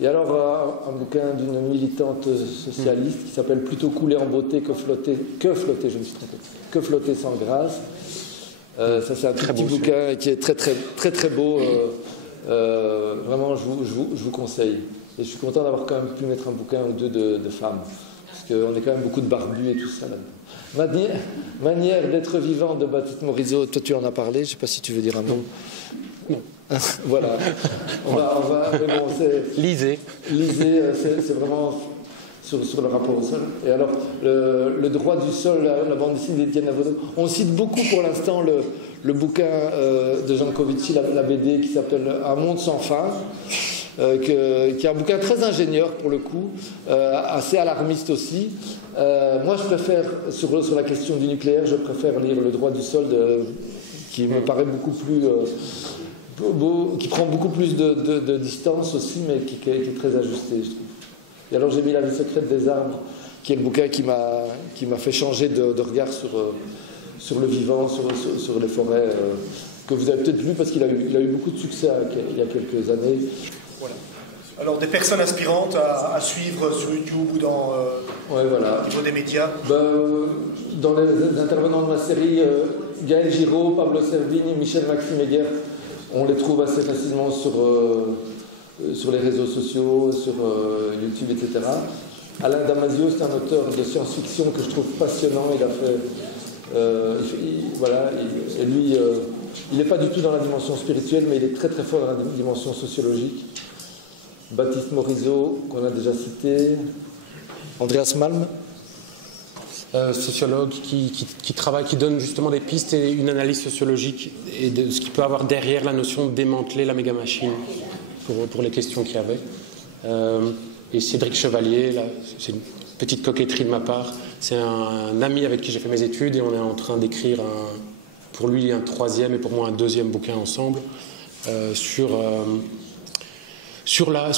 Et alors, un bouquin d'une militante socialiste qui s'appelle Plutôt couler en beauté que flotter, je me suis trompé, que flotter sans grâce. Ça, c'est un très petit bouquin qui est très, très, très, très beau. Vraiment, je vous conseille. Et je suis content d'avoir quand même pu mettre un bouquin ou deux de femmes. Parce qu'on est quand même beaucoup de barbus et tout ça là-dedans. Manière d'être vivant de Baptiste Morisot, toi tu en as parlé, je ne sais pas si tu veux dire un mot. Voilà. Mais bon, lisez, c'est vraiment sur le rapport au sol. Et alors, le droit du sol, la bande dessinée d'Étienne Avodo. On cite beaucoup pour l'instant le bouquin de Jean Covici, la BD qui s'appelle Un monde sans fin, qui est un bouquin très ingénieur pour le coup, assez alarmiste aussi. Moi, je préfère, sur la question du nucléaire, je préfère lire Le droit du sol, qui me paraît beaucoup plus... qui prend beaucoup plus de distance aussi, mais qui est très ajusté, je trouve. Et alors j'ai mis La vie secrète des arbres, qui est le bouquin qui m'a fait changer de regard sur le vivant, sur les forêts, que vous avez peut-être lu parce qu'il a eu beaucoup de succès il y a quelques années. Voilà. Alors des personnes inspirantes à suivre sur YouTube ou dans au niveau des médias. Dans les intervenants de ma série, Gaël Giraud, Pablo Servigne, Michel-Maxime Heger, on les trouve assez facilement sur les réseaux sociaux, sur YouTube, etc. Alain Damasio, c'est un auteur de science-fiction que je trouve passionnant. Il a fait, et lui, il n'est pas du tout dans la dimension spirituelle, mais il est très très fort dans la dimension sociologique. Baptiste Morisot, qu'on a déjà cité. Andreas Malm. Sociologue qui travaille, qui donne justement des pistes et une analyse sociologique et de ce qu'il peut avoir derrière la notion de démanteler la méga-machine pour les questions qu'il y avait. Et Cédric Chevalier, là, c'est une petite coquetterie de ma part, c'est un ami avec qui j'ai fait mes études et on est en train d'écrire pour lui un 3e et pour moi un 2e bouquin ensemble sur la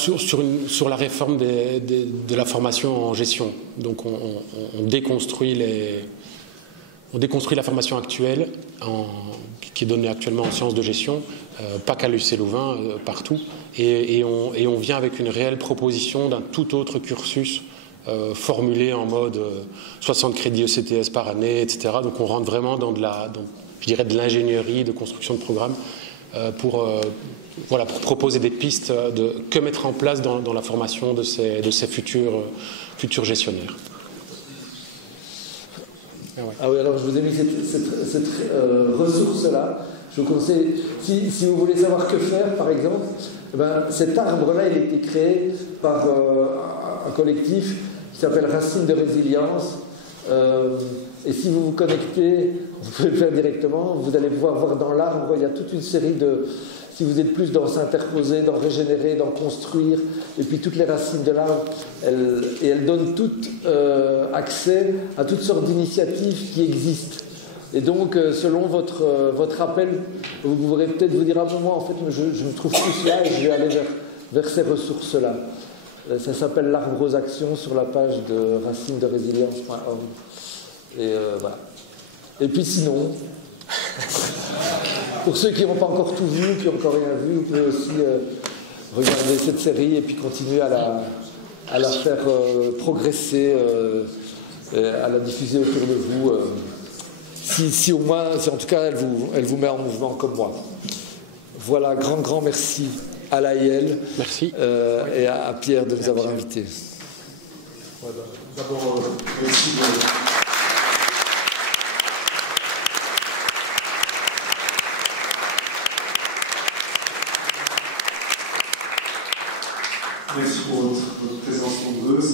réforme de la formation en gestion. Donc on déconstruit la formation actuelle qui est donnée actuellement en sciences de gestion, pas qu'à l'UC Louvain, partout, et on vient avec une réelle proposition d'un tout autre cursus formulé en mode 60 crédits ECTS par année, etc. Donc on rentre vraiment dans je dirais de l'ingénierie, de construction de programmes pour proposer des pistes de que mettre en place dans la formation de ces futurs gestionnaires. Ah oui, alors je vous ai mis cette ressource-là. Je vous conseille, si vous voulez savoir que faire, par exemple, cet arbre-là, il a été créé par un collectif qui s'appelle Racines de résilience. Et si vous vous connectez, vous pouvez le faire directement, vous allez pouvoir voir dans l'arbre, il y a toute une série de... Si vous êtes plus dans s'interposer, dans régénérer, dans construire, et puis toutes les racines de l'arbre, elles donnent toutes accès à toutes sortes d'initiatives qui existent. Et donc, selon votre appel, vous pourrez peut-être vous dire, ah bon, moi, en fait, je me trouve plus là et je vais aller vers ces ressources-là. Ça s'appelle l'Arbre aux actions sur la page de racinesderésilience.org. Et voilà. Et puis sinon, pour ceux qui n'ont pas encore tout vu, qui n'ont encore rien vu, vous pouvez aussi regarder cette série et puis continuer à la faire progresser, à la diffuser autour de vous. Si au moins, en tout cas, elle vous met en mouvement comme moi. Voilà, grand merci à l'AIL. Merci. Et à Pierre de nous avoir invités. Voilà. D'abord, merci de... Merci pour votre présence nombreuse.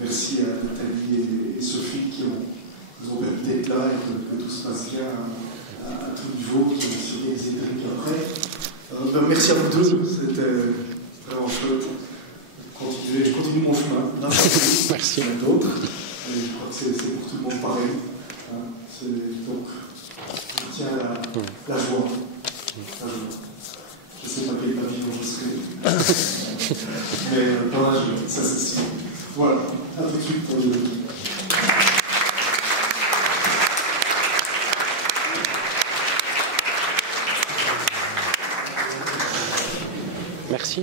Merci à Nathalie et Sophie qui nous ont permis d'être là et que tout se passe bien à tout niveau, qui ont assuré les électriques après. Merci à vous deux, c'était vraiment chouette. Je continue mon chemin. Merci. Il y en a d'autres. Je crois que c'est pour tout le monde pareil. Donc, je tiens la joie. Je ne sais pas quel pavillon je serai. Mais dans la joie, ça c'est sûr. Voilà, à tout de suite pour le... Merci.